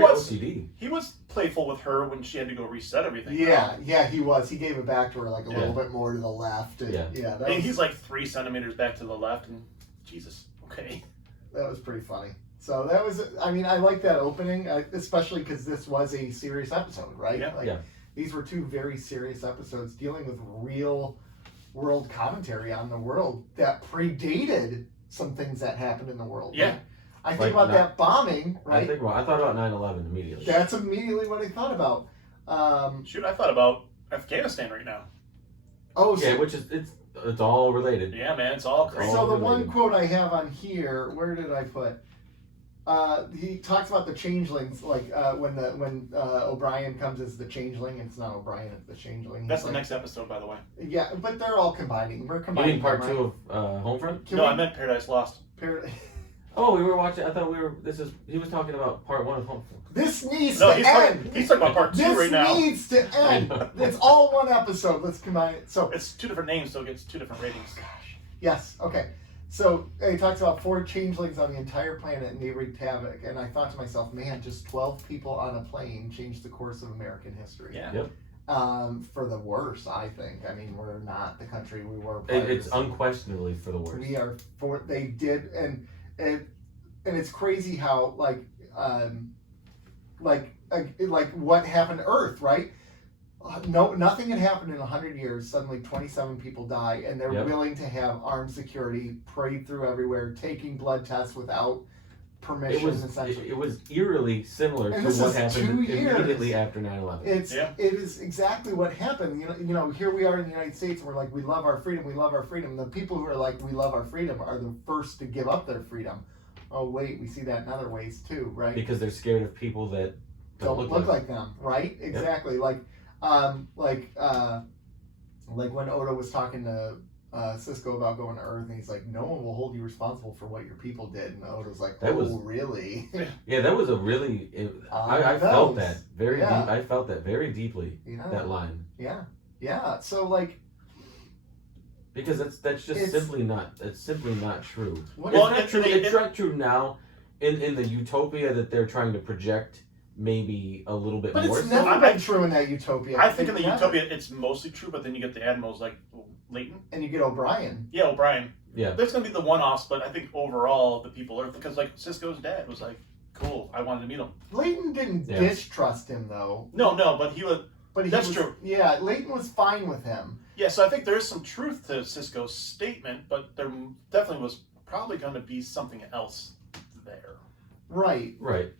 was. OCD. He was playful with her when she had to go reset everything. Yeah, he was. He gave it back to her like a Yeah. little bit more to the left. And, Yeah. that And was, he's like 3 centimeters back to the left, and Jesus, okay. that was pretty funny. So that was, I mean, I like that opening, especially because this was a serious episode, right? Yeah. Like, Yeah. These were 2 very serious episodes dealing with real world commentary on the world that predated some things that happened in the world. Yeah. I think Like about not- that bombing, right? I thought about 9/11 immediately. That's immediately what I thought about. Shoot, I thought about Afghanistan right now. Oh, Yeah, which is it's all related. Yeah, man, it's all crazy. So the one related. quote I have on here, where did I put? He talks about the changelings, like when O'Brien comes as the changeling. It's not O'Brien, it's the changeling. That's He's the like, next episode, by the way. Yeah, but they're all combining. We're You combining. mean part them, 2 right? of Homefront? Can No, we- I meant Paradise Lost. Oh, we were watching. I thought he was talking about part 1 of Homefront. This needs No, to end. he's talking about part 2 This right now. needs to end. I know. It's all one episode. Let's combine it. So It's 2 different names, so it gets 2 different ratings. gosh, yes, okay. So he talks about 4 changelings on the entire planet and they wreaked havoc. And I thought to myself, man, just 12 people on a plane changed the course of American history. Yeah. Yep. For the worse, I think. I mean, we're not the country we were. It's unquestionably for the worst. We are for they did, and it's crazy how like what happened to Earth, right? No, nothing had happened in 100 years. Suddenly, 27 people die, and they're Yep. willing to have armed security parade through everywhere, taking blood tests without permission. Essentially, It was eerily similar And to this what is happened 2 years. immediately after 9/11. Yeah. It is exactly what happened. You know, here we are in the United States, and we're like, we love our freedom, we love our freedom. The people who are like, we love our freedom, are the first to give up their freedom. Oh wait, we see that in other ways too, right? Because they're scared of people that Don't look like them, right? Exactly. Like when Odo was talking to Cisco about going to Earth, and he's like, no one will hold you responsible for what your people did. And Odo's like, That was- really? Yeah, that was a really. I I felt know. that very Yeah. deep. I felt that very deeply. Yeah. That line, Yeah. So like, because that's just It's- simply not. It's simply not true. what Well, it's not true. It's not true now. In the utopia that they're trying to project, maybe a little bit but more. it's so. never been true in that utopia. I think in the Never. Utopia it's mostly true, but then you get the admirals like Leighton. And you get O'Brien. Yeah, O'Brien. Yeah. There's gonna be the one-offs, but I think overall the people are, because like Cisco's dad was like, cool, I wanted to meet him. Leighton didn't Yeah. distrust him though. No, but he was. But he That's was, true. Yeah, Leighton was fine with him. Yeah, so I think there is some truth to Cisco's statement, but there definitely was probably going to be something else there. Right. Right.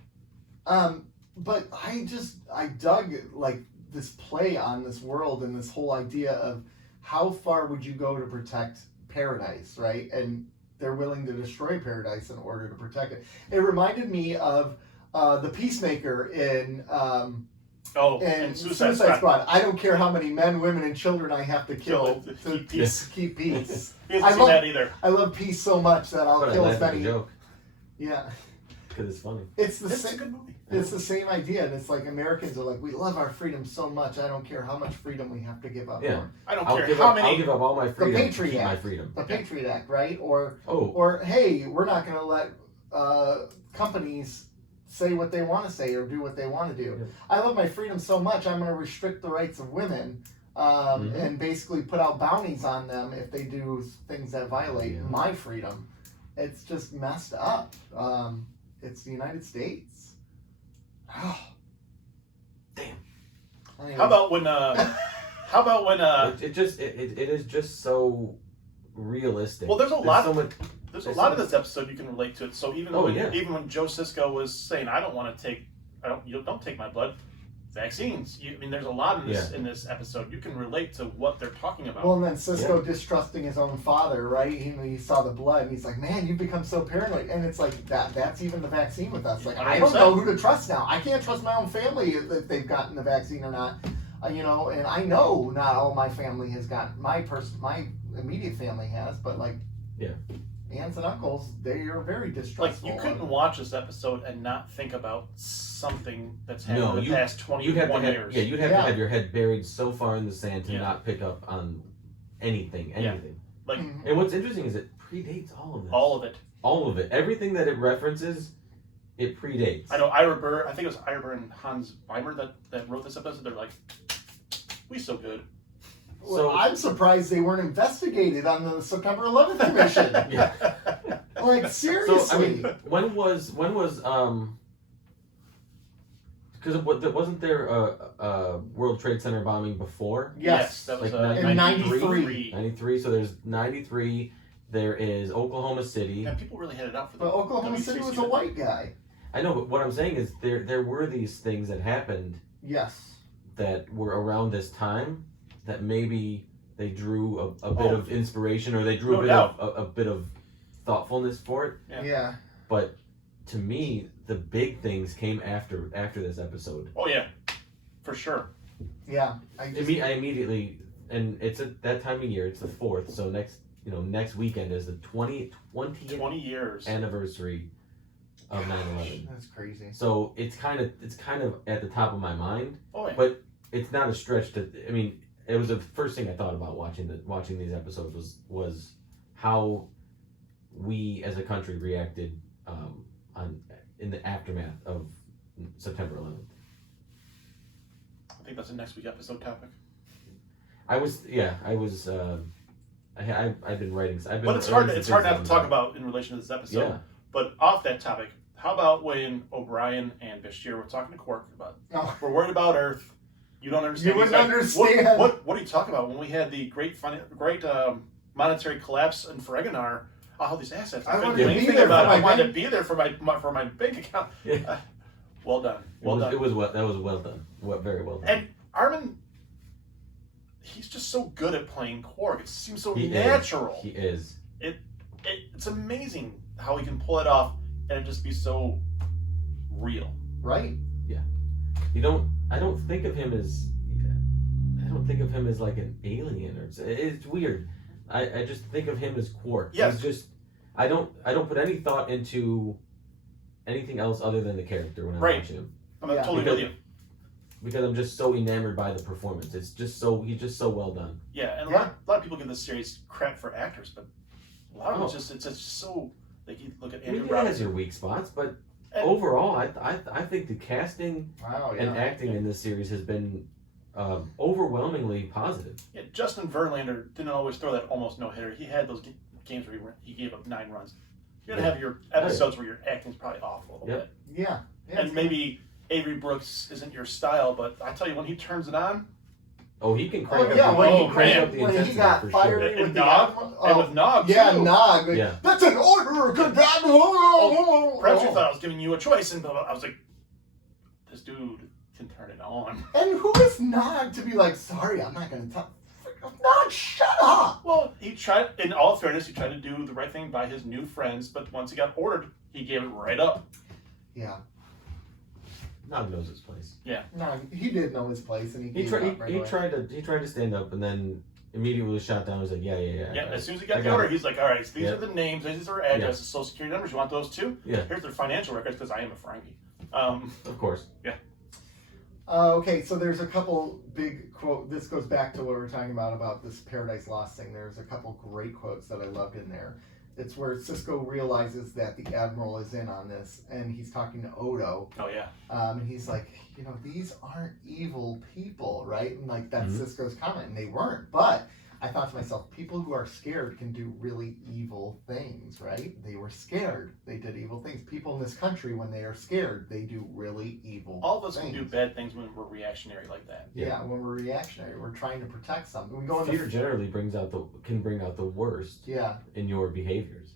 But I dug like this play on this world and this whole idea of how far would you go to protect paradise, right? And they're willing to destroy paradise in order to protect it. It reminded me of the Peacemaker in And Suicide Squad. I don't care how many men, women, and children I have to kill To to keep peace. keep peace. He hasn't I seen love- that either. I love peace so much that I'll But I kill laughed as at the many. joke. Yeah. because it's funny. It's the It's a same. good movie. It's the same idea, and it's like Americans are like, we love our freedom so much. I don't care how much freedom we have to give up. Yeah. for it. I don't I'll care give how up. many. I'll give up all my freedom to Patriot keep my Act. freedom. The Patriot Act, right? Or Oh, hey, we're not going to let companies say what they want to say or do what they want to do. Yeah. I love my freedom so much, I'm going to restrict the rights of women and basically put out bounties on them if they do things that violate my freedom. It's just messed up. It's the United States. Oh. Damn. Anyways. How about when? it is just so realistic. Well, there's a lot. So much, There's a lot of this episode you can relate to it. So even even when Joe Sisko was saying, "I don't want to take, don't take my blood," vaccines. I mean, there's a lot in this episode. You can relate to what they're talking about. Well, and then Sisko distrusting his own father, right? He saw the blood, and he's like, "Man, you've become so paranoid." And it's like that's even the vaccine with us. Like, I don't know who to trust now. I can't trust my own family if they've gotten the vaccine or not. And I know not all my family has gotten. My immediate family has, but like, aunts and uncles, they are very distrustful. Like, you couldn't watch this episode and not think about something that's happened in the past 21 years. Yeah, you'd have to have your head buried so far in the sand to not pick up on anything. Like, and what's interesting is it predates all of this. All of it. Everything that it references, it predates. I know Ira Burr, I think it was Ira Burr and Hans Weimer that wrote this episode. They're like, we so good. Well, I'm surprised they weren't investigated on the September 11th commission. Like, seriously. So, I mean, when was because wasn't there a World Trade Center bombing before? Yes, that was in 93. 93. So there's 93. There is Oklahoma City. And people really had it out for But Oklahoma City was a white guy. I know, but what I'm saying is there were these things that happened. Yes. That were around this time. That maybe they drew a bit of inspiration, or they drew a bit of thoughtfulness for it. Yeah. But to me, the big things came after this episode. Oh yeah, for sure. Yeah. I immediately, and it's at that time of year. It's the 4th, so next weekend is the 20 years anniversary of 9/11. That's crazy. So it's kind of at the top of my mind. Oh yeah. But it's not a stretch to. I mean. It was the first thing I thought about watching these episodes was how we as a country reacted in the aftermath of September 11th. I think that's a next week episode topic. I've been writing. But it's hard not to talk about in relation to this episode. Yeah. But off that topic, how about when O'Brien and Bashir were talking to Quark about we're worried about Earth. You don't understand. You wouldn't understand. What are you talking about? When we had the great monetary collapse in Fereganar, all these assets. I couldn't do anything about it. I wanted to be there for my bank account. Yeah. Well done. That was well done. Very well done. And Armin, he's just so good at playing Quark. It seems so natural. He is. It's amazing how he can pull it off and it just be so real. Right. Yeah. I don't think of him as like an alien or it's weird. I just think of him as Quark. Yes. He's just I don't put any thought into anything else other than the character when I'm watching him. I'm totally with you. Because I'm just so enamored by the performance. He's just so well done. Yeah, and a lot of people give this series crap for actors, but a lot of it's just so like you look at Andrew Robinson. It has your weak spots, but overall, I think the casting and acting in this series has been overwhelmingly positive. Yeah, Justin Verlander didn't always throw that almost no-hitter. He had those games where he gave up 9 runs. You're going to have your episodes where your acting's probably off a little bit. Yeah. And maybe Avery Brooks isn't your style, but I tell you, when he turns it on... Oh, he can crank up the when intensity he got for fired sure. with Nog. And with Nog, yeah, too. Nog. Like, that's an order! Perhaps you thought I was giving you a choice, and I was like, this dude can turn it on. And who is Nog to be like, sorry, I'm not going to talk. Nog, shut up! Well, he tried, in all fairness, he tried to do the right thing by his new friends, but once he got ordered, he gave it right up. Yeah. Nog knows his place. Yeah. No, he did know his place, and he tried to stand up, and then immediately was shot down. He was like, yeah. Yeah, as soon as he got the order, he's like, all right, so these are the names, these are addresses, social security numbers. You want those too? Yeah. Here's their financial records because I am a Ferengi. Of course. Yeah. Okay, so there's a couple big quote. This goes back to what we were talking about this Paradise Lost thing. There's a couple great quotes that I loved in there. It's where Sisko realizes that the Admiral is in on this, and he's talking to Odo. Oh, yeah. And he's like, these aren't evil people, right? And like that's Sisko's comment, and they weren't. But I thought to myself, people who are scared can do really evil things, right? They were scared. They did evil things. People in this country, when they are scared, they do really evil All of us things. can do bad things when we're reactionary like that. Yeah, when we're reactionary, we're trying to protect something. We go into Fear generally can bring out the worst in your behaviors.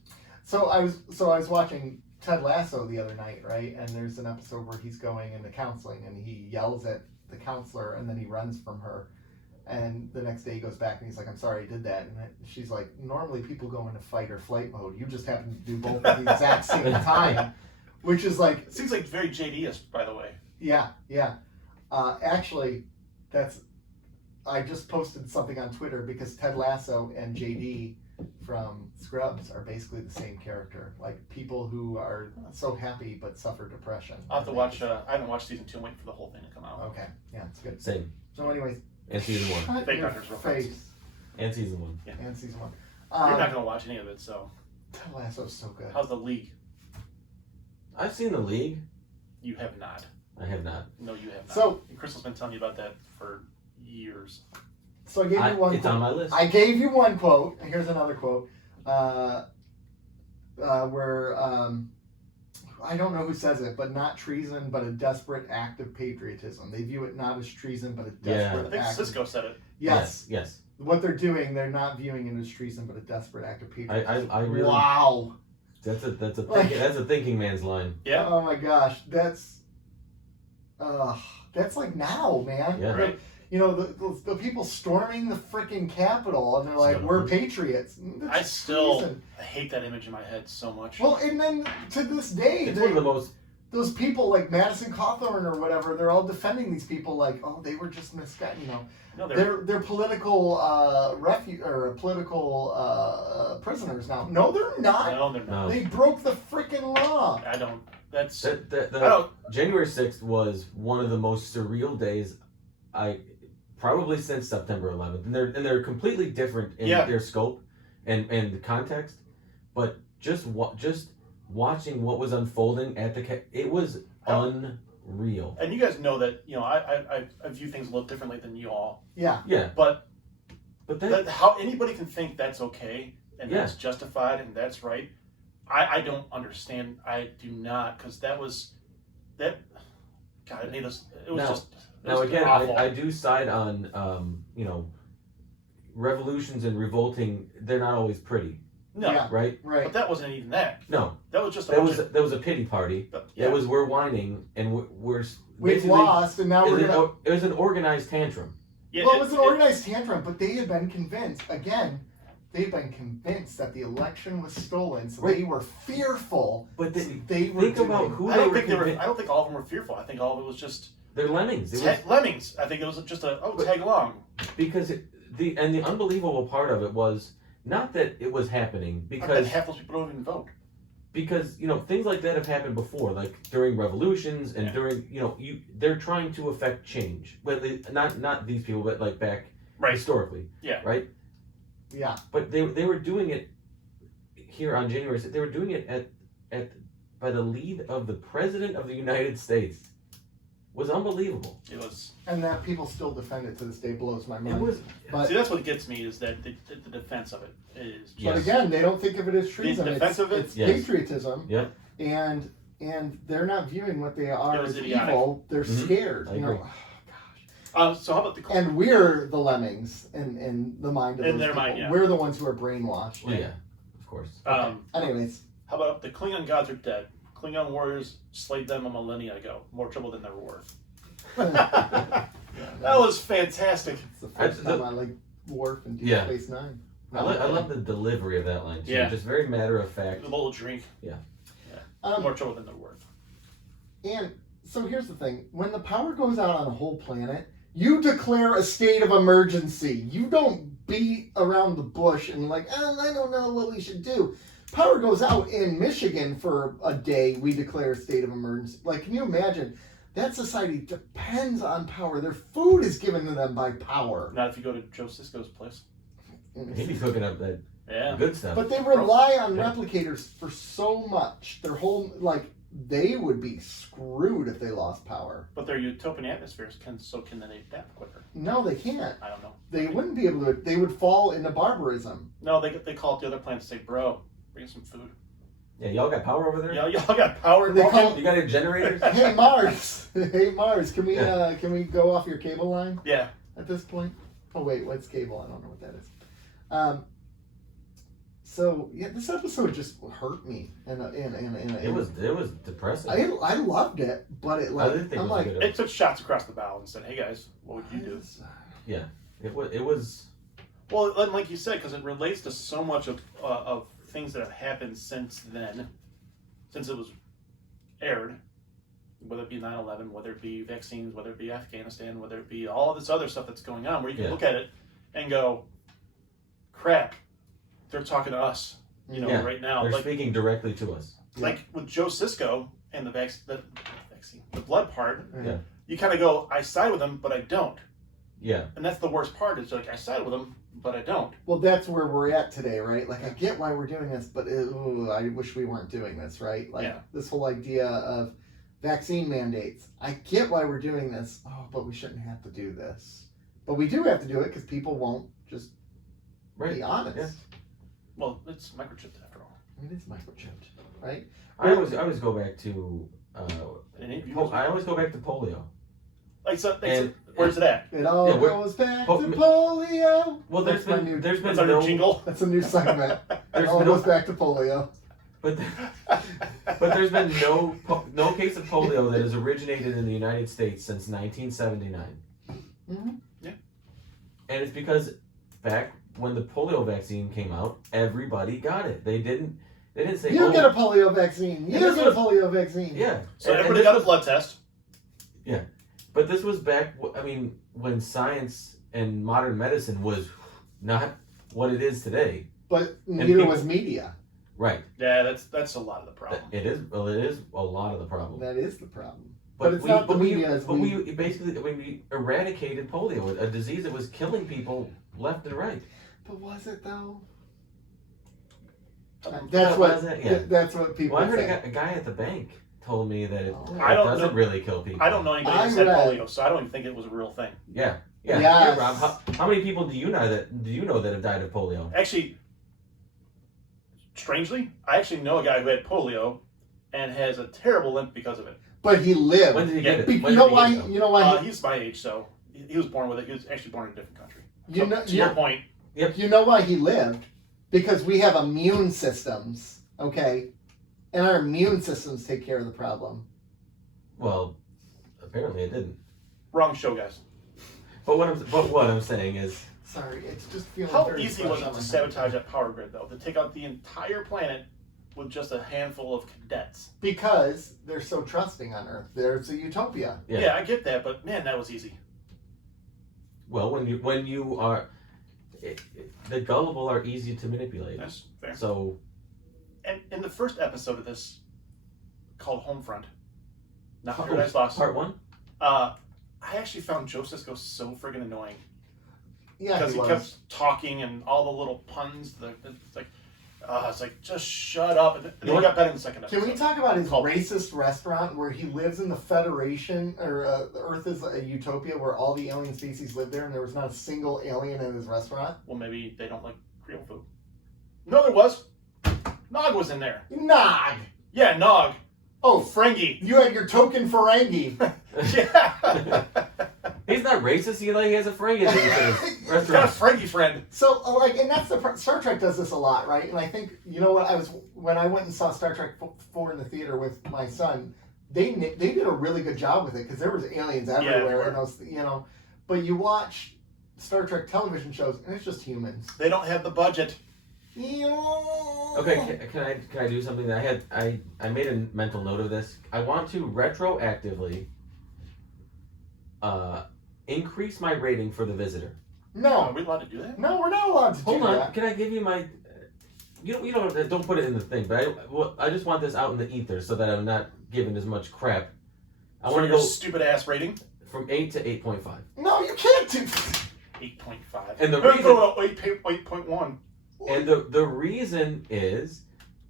So I was watching Ted Lasso the other night, right? And there's an episode where he's going into counseling and he yells at the counselor and then he runs from her. And the next day he goes back and he's like, I'm sorry I did that. And she's like, normally people go into fight or flight mode. You just happen to do both at the exact same time. Which is like... It seems like very JD-ish, by the way. Yeah. Actually, I just posted something on Twitter because Ted Lasso and JD from Scrubs are basically the same character. Like people who are so happy but suffer depression. I'll have to watch, I haven't watched season 2, I'm waiting for the whole thing to come out. Okay, yeah, it's good. Same. So anyways, And season 1. shut Fake your Hunters reference. face. And season 1. Yeah. And season 1. You're not going to watch any of it, so. Ted Lasso's so good. How's the League? I've seen The League. You have not. I have not. No, you have not. So- and Crystal's been telling you about that for years. So I gave you one It's quote. on my list. I gave you one quote. And here's another quote. Where I don't know who says it, but not treason, but a desperate act of patriotism. They view it not as treason, but a I desperate think act. Cisco said it. Yes. What they're doing, they're not viewing it as treason, but a desperate act of patriotism. I really. Wow. That's a thinking man's line. Yeah. Oh my gosh, that's like now, man. Yeah. Right. The people storming the freaking Capitol, and they're like, "We're patriots." That's I still treason. hate that image in my head so much. Well, and then to this day, It's one of the most. those people like Madison Cawthorn or whatever, they're all defending these people like, "Oh, they were just misguided." No, They're political political prisoners now. No, they're not. No, they're not. No. They broke the freaking law. I don't. That's. I don't. January 6th was one of the most surreal days probably since September 11th, and they're completely different in their scope and the context, but just watching what was unfolding at it was unreal. And you guys know that I view things a little differently than you all. Yeah. But that how anybody can think that's okay and that's justified and that's right, I don't understand. I do not, because that was that. God, it made us. It was just. Now again, awful. I do side on revolutions and revolting. They're not always pretty, No, Yeah. right? Right. but that wasn't even that. No, That was just a that bunch was a pity party. of, It was we're whining and we're We've basically- lost, and now we're gonna. It was an organized tantrum. Yeah, Well, it was an organized tantrum, but they had been convinced. Again, they've been convinced that the election was stolen, so they were fearful. But They were think about who I they don't were. think they were. convinced- I don't think all of them were fearful. I think all of it was just They're lemmings. It was, lemmings. I think it was just tag along. because the unbelievable part of it was not that it was happening But because half those people don't even vote. because things like that have happened before, like during revolutions and during they're trying to affect change, but not these people, but like back historically, right. Yeah. But they were doing it here on January 6th. They were doing it at by the lead of the President of the United States. It was unbelievable. It was. And that people still defend it to this day blows my mind. It was. But, See, that's what gets me is that the defense of it is. Yeah. but again, they don't think of it as treason. The defense of it? It's Yes. patriotism. Yep. And they're not viewing what they are It was as idiotic. evil. They're scared. I You know. agree. So how about the? And we're the lemmings in the mind of In those their people. mind, yeah. We're the ones who are brainwashed. Well, yeah, of course. Anyways. How about the Klingon gods are dead? Klingon warriors slayed them a millennia ago. More trouble than they were worth. That was fantastic. It's the first I- time I like Worf and Deep Yeah. Space Nine. I love the delivery of that line too. Yeah. Just very matter of fact. A little drink. More trouble than they're worth. And so here's the thing: when the power goes out on a whole planet, you declare a state of emergency. You don't beat around the bush and like, oh, I don't know what we should do. Power goes out in Michigan for a day. We declare a state of emergency. Like, can you imagine? That society depends on power. Their food is given to them by power. Not if you go to Joe Sisko's place. He's cooking up that good stuff. But they rely on replicators for so much. Their whole, like, they would be screwed if they lost power. But their utopian atmospheres can they adapt quicker? No, they can't. I don't know. They wouldn't be able to. They would fall into barbarism. No, they call up the other planets and say, bro, bring some food. Yeah, y'all got power over there? Y'all got power. They call, you got any generators? Hey Mars, hey Mars, can we go off your cable line? Yeah. At this point, oh wait, what's cable? I don't know what that is. So yeah, this episode just hurt me, and it was depressing. I loved it, but it like I'm like it took shots across the bow and said, hey guys, what would you do? Yeah, it was. Well, like you said, because it relates to so much of things that have happened since then, since it was aired, whether it be 9/11, whether it be vaccines, whether it be Afghanistan, whether it be all of this other stuff that's going on, where you can look at it and go, crap, they're talking to us, right now. They're speaking directly to us. Like with Joe Sisko and the vaccine, the blood part, yeah. You kind of go, I side with him, but I don't. Yeah. And that's the worst part, is like, I side with him, but I don't. Well, that's where we're at today, right? Like, I get why we're doing this, but I wish we weren't doing this, right? Like, this whole idea of vaccine mandates. I get why we're doing this, but we shouldn't have to do this. But we do have to do it because people won't just be honest. Yeah. Well, it's microchipped after all. It is microchipped, right? I always go back to I always go back to polio. Where's it at? It all goes back to polio. Well, there's been no jingle. That's a new segment. It all goes back to polio. But there's been no case of polio that has originated in the United States since 1979. Mm-hmm. Yeah. And it's because back when the polio vaccine came out, everybody got it. They didn't say, you get a polio vaccine. You get a polio vaccine. Yeah. So everybody got a blood test. Yeah. But this was back, when science and modern medicine was not what it is today. But neither was media. Right. Yeah, that's a lot of the problem. It is a lot of the problem. That is the problem. But it's not the media. We eradicated polio, a disease that was killing people left and right. But was it though? That's what people. Well, I heard say. a guy at the bank told me that it doesn't really kill people. I don't know anybody who said polio, so I don't even think it was a real thing. Yeah. Yes. Yeah, Rob, how many people do you know that have died of polio? Actually, strangely, I actually know a guy who had polio and has a terrible limp because of it. But he lived. When did he get it? You know why? He's my age, so he was born with it. He was actually born in a different country. To your point. Yep. You know why he lived? Because we have immune systems, okay? And our immune systems take care of the problem. Well, apparently it didn't. Wrong show, guys. But what I'm saying is, sorry, it's just feeling. How easy was it to sabotage that power grid, though? To take out the entire planet with just a handful of cadets? Because they're so trusting on Earth. There's a utopia. Yeah, I get that, but man, that was easy. Well, when you are, the gullible are easy to manipulate. That's fair. So, and in the first episode of this, called Homefront, not Paradise Lost, Part 1. I actually found Joe Sisko so friggin' annoying. Yeah, because he kept talking and all the little puns. It's like just shut up. And then he got better in the second episode. Can we talk about his racist restaurant where he lives in the Federation, or Earth is a utopia where all the alien species live there, and there was not a single alien in his restaurant? Well, maybe they don't like Creole food. No, there was. Nog was in there. Nog. Yeah, Nog. Oh, Ferengi. You had your token Ferengi. Yeah. He's not racist. He has a Ferengi in his restaurant. He's got a Ferengi friend. So, and that's Star Trek does this a lot, right? And I think, you know what, when I went and saw Star Trek 4 in the theater with my son, they did a really good job with it because there was aliens everywhere, and those, but you watch Star Trek television shows and it's just humans. They don't have the budget. Okay, can I do something that I made a mental note of this. I want to retroactively increase my rating for The Visitor. No. Are we allowed to do that? No, we're not allowed to Hold do on. that. Can I give you my? You don't put it in the thing, but I just want this out in the ether so that I'm not giving as much crap. I want to go stupid ass rating from 8 to 8.5. No, you can't do 8.5. And the We're reason- going to 8.1. And the reason is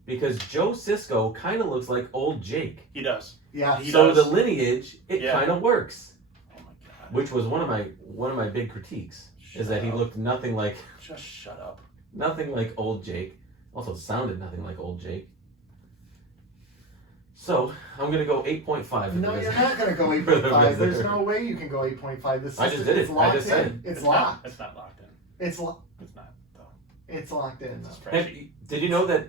because Joe Sisko kind of looks like old Jake. He does. Yeah. He So does. the lineage, it Yeah. kind of works. Oh my god. Which was one of my big critiques, is that he looked nothing like Just shut up. old Jake. Also sounded nothing like old Jake. So I'm gonna go 8.5. No, you're not going to go 8.5. There's no way you can go 8.5. This I just did it's it. locked I just in. said it. It's locked. It's not locked in. It's locked. It's not though. It's locked in. It's Though. trashy. Did you know that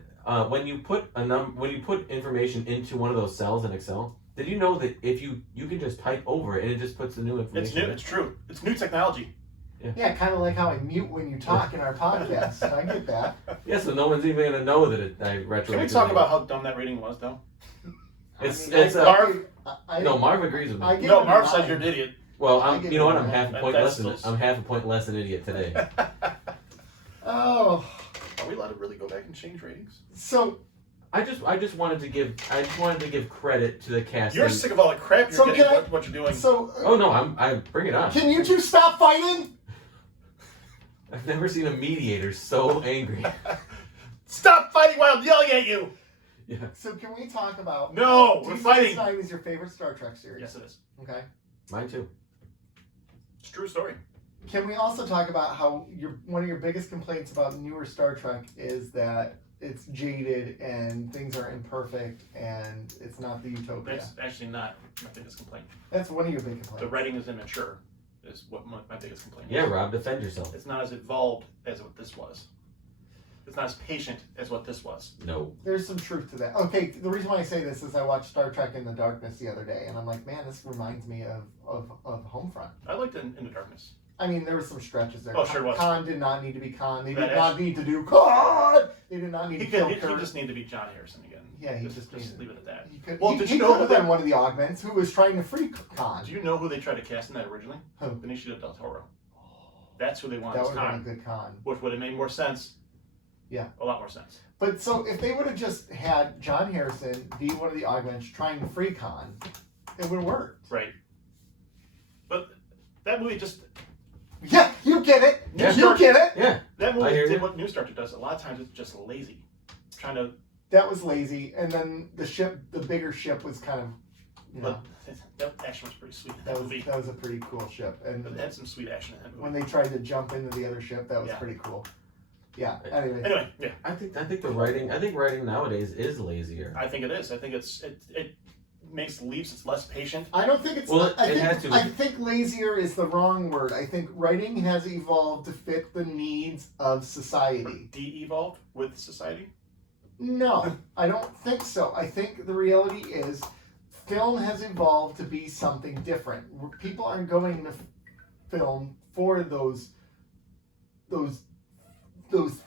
when you put information into one of those cells in Excel, did you know that if you can just type over it and it just puts the new information? It's new. in? It's true. It's new technology. Yeah, kind of like how I mute when you talk in our podcast. I get that. Yeah, so no one's even gonna know that I retroactively. Can we talk about how dumb that rating was, though? Marv. I No, Marv agrees with me. I give No, it a Marv said 9. you're an idiot. Well, I give you know what? it a I'm nine. half a That- point that's less. still- I'm half a point less an idiot today. Oh, Are we allowed to really go back and change ratings? so I just wanted to give credit to the cast. You're sick of all the crap you're So getting. can I- What you're doing? Oh no, I bring it on. can you two stop fighting? I've never seen a mediator so angry. Stop fighting while I'm yelling at you. Yeah. So can we talk about? No, we're fighting. DS9 is your favorite Star Trek series. Yes, it is. Okay. Mine too. It's a true story. Can we also talk about how one of your biggest complaints about newer Star Trek is that it's jaded and things are imperfect and it's not the utopia? That's actually not my biggest complaint. That's one of your big complaints. The writing is immature. Is what my biggest complaint is. Yeah, Rob, defend yourself. It's not as evolved as what this was. It's not as patient as what this was. No. There's some truth to that. Okay, the reason why I say this is I watched Star Trek in the Darkness the other day, and I'm like, man, this reminds me of Homefront. I liked it in the darkness. I mean, there were some stretches there. Oh, sure was. Khan did not need to be Khan. They did Badass. not need to do Khan. They did not need He to kill he Kirk. just needed to be John Harrison again. Yeah, he just needed- leave it at that. He could, Well, he, did he you know could have that- been one of the augments who was trying to free Khan. Do you know who they tried to cast in that originally? Who? Benicio del Toro. That's who they wanted That as would have been Khan, a good Khan. which would have made more sense. Yeah. A lot more sense. But so if they would have just had John Harrison be one of the augments trying to free Khan, it would have worked. Right. But that movie just Yeah, you get it. Yeah. You get it. Yeah. that I movie hear did you. what New Star Trek does. A lot of times it's just lazy. Trying to That was lazy, and then the bigger ship was kind of, you know, but that action was pretty sweet in that that was movie. that was a pretty cool ship. And It had some sweet action in that movie. when they tried to jump into the other ship, that was Yeah. pretty cool. Yeah. Anyway, Anyway, yeah. I think the writing. I think writing nowadays is lazier. I think it is. I think it makes leaps. It's less patient. I don't think it's. Well, I it think has to. I think lazier is the wrong word. I think writing has evolved to fit the needs of society. De-evolved with society. No, I don't think so. I think the reality is film has evolved to be something different. People aren't going to film for those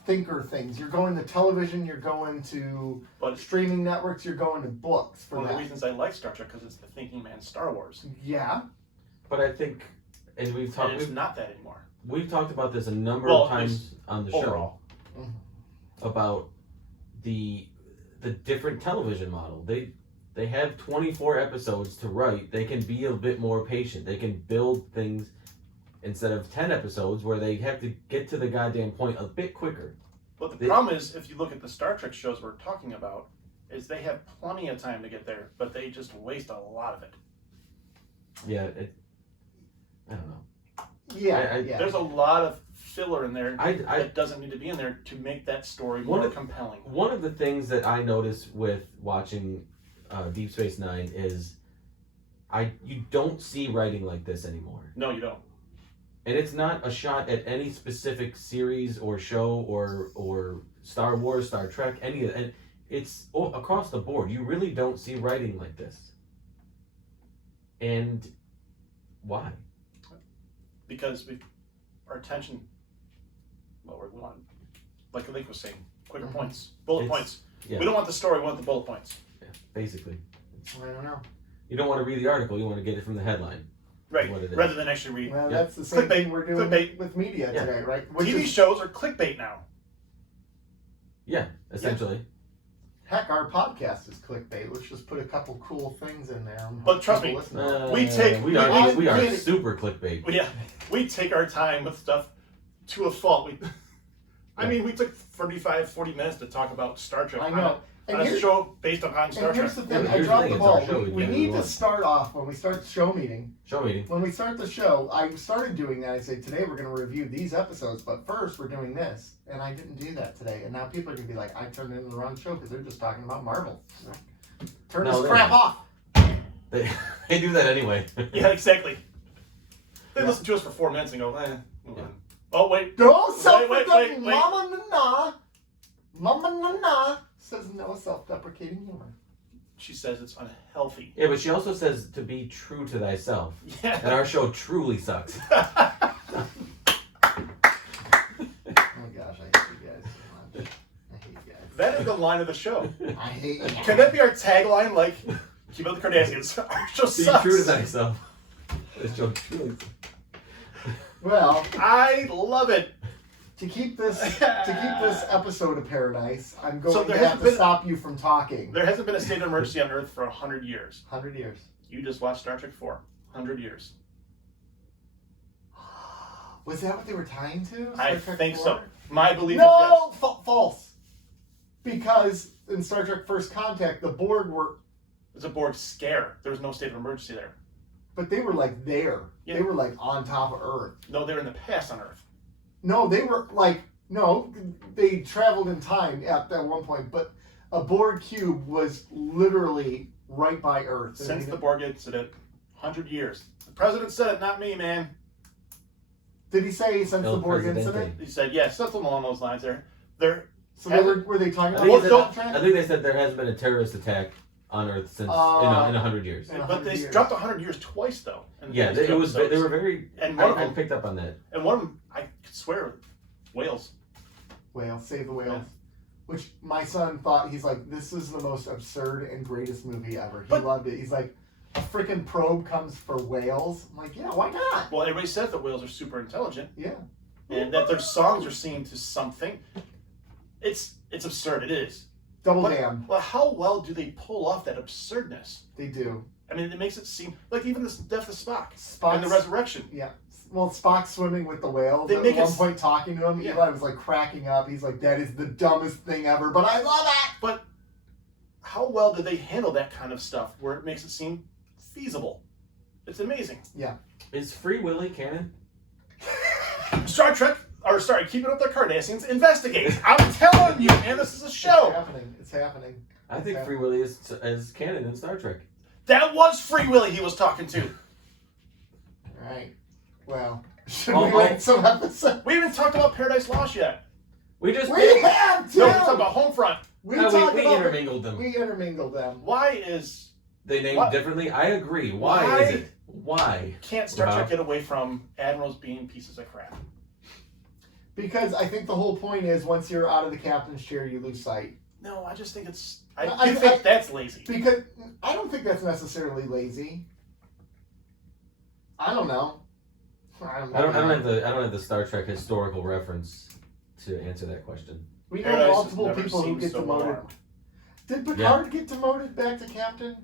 thinker things. You're going to television, you're going to But streaming networks, you're going to books for one of the that. reasons I like Star Trek because it's the thinking man's Star Wars. Yeah. But I think, and we've And talked. it's not that anymore. We've talked about this a number Well, of times on the show Overall. about the different television model. They have 24 episodes to write. They can be a bit more patient. They can build things instead of 10 episodes where they have to get to the goddamn point a bit quicker. But the problem is, if you look at the Star Trek shows we're talking about, is they have plenty of time to get there, but they just waste a lot of it. Yeah, I don't know. Yeah. I- yeah. There's a lot of filler in there I that doesn't need to be in there to make that story One more of- compelling. One of the things that I notice with watching Deep Space Nine is you don't see writing like this anymore. No, you don't. And it's not a shot at any specific series or show or Star Wars, Star Trek, any of it. And it's across the board. You really don't see writing like this. And why? Because our attention, well, we want, like Link was saying, quicker points, bullet It's- points. yeah. We don't want the story, we want the bullet points. Yeah, basically. I don't know. You don't want to read the article, you want to get it from the headline. Right. What it is. Rather than actually read. Well, Yeah. that's the same Clickbait. thing we're doing Clickbait. with media Yeah. today, right? Which TV is, shows are clickbait now. Yeah, essentially. heck, our podcast is clickbait. Let's just put a couple cool things in there. and But trust people me, listen to it. We are we- super clickbait. Yeah, we take our time with stuff to a fault. I mean, we took 35, 40 minutes to talk about Star Trek. I know. On a show based upon Star And Trek. here's the Yeah, thing, but I here's the dropped thing, the it's our ball. show, We we need do to it. start off when we start the show meeting. Show meeting. When we start the show, I started doing that. I said, today we're going to review these episodes, but first we're doing this. And I didn't do that today. And now people are going to be like, I turned in the wrong show because they're just talking about Marvel. Turn No, this crap off. They do that anyway. Yeah, exactly. They Yeah. listen to us for 4 minutes and go, move on. Oh, wait. No wait, wait. Mama Nana. Mama Nana says no self-deprecating humor. She says it's unhealthy. Yeah, but she also says to be true to thyself. Yeah. And our show truly sucks. Oh gosh, I hate you guys so much. I hate you guys. That is the line of the show. I hate you. Can that be our tagline? Like, keep up the Cardassians. Our show Be sucks. true to thyself. This show truly sucks. Well, I love it. to keep this episode of Paradise, I'm going So to there have hasn't to been- stop you from talking. There hasn't been a state of emergency on Earth for 100 years. 100 years. You just watched Star Trek 4. 100 years. Was that what they were tying to? I Star Trek think 4? so. My belief is yes. No, false. Because in Star Trek First Contact, the Borg were, It was a Borg scare. There was no state of emergency there. but they were like there. Yeah. They were like on top of Earth. No, they were in the past on Earth. No, they were like, no, they traveled in time at that one point, but a Borg cube was literally right by Earth. Since the Borg incident, 100 years. The president said it, not me, man. Did he say since El the Borg Presidente. incident? He said, yes, something along those lines there. So they were they talking I about think, the they Well, said, contract? I think they said there hasn't been a terrorist attack on Earth since in 100 years. In But 100 they years. dropped 100 years twice, though. in the Yeah, first two it was. They episodes. were very. And one of I them, picked up on that. and one of them, I could swear, whales. Whale, Save the Whales. Yeah. Which my son thought, he's like, this is the most absurd and greatest movie ever. He But- loved it. He's like, a freaking probe comes for whales. I'm like, yeah, why not? Well, everybody says that whales are super intelligent, Yeah. and that their songs are seen to something. It's absurd. It is. Double But- damn. Well, how well do they pull off that absurdness? They do. I mean, it makes it seem like even the death of Spock Spock's, and the resurrection. Yeah. Well, Spock swimming with the whales. They At make one it- point talking to him, Yeah. Eli was like cracking up. He's like, that is the dumbest thing ever, but I love it! But how well do they handle that kind of stuff where it makes it seem feasible? It's amazing. Is Free Willy canon? Star Trek, or sorry, Keeping Up the Cardassians, investigate. I'm telling you, man, this is a It's show. happening. It's happening. I think Free Willy is canon in Star Trek. That was Free Willy he was talking to. All right. Well, should Oh, we oh. rate some episodes? We haven't talked about Paradise Lost yet. We just We did. have to! No, we're talking about Homefront. We No, talked we about intermingled them. We intermingled them. Why is They named What? differently. I agree. Why Why? is it? Why? can't Star Wow. Trek get away from admirals being pieces of crap? Because I think the whole point is once you're out of the captain's chair, you lose sight. No, I just think it's. I- I think that's lazy. Because I don't think that's necessarily lazy. I don't know. I don't have the Star Trek historical reference to answer that question. We know Paradise has multiple never people who seemed get so demoted. alarmed. Did Picard get demoted back to captain?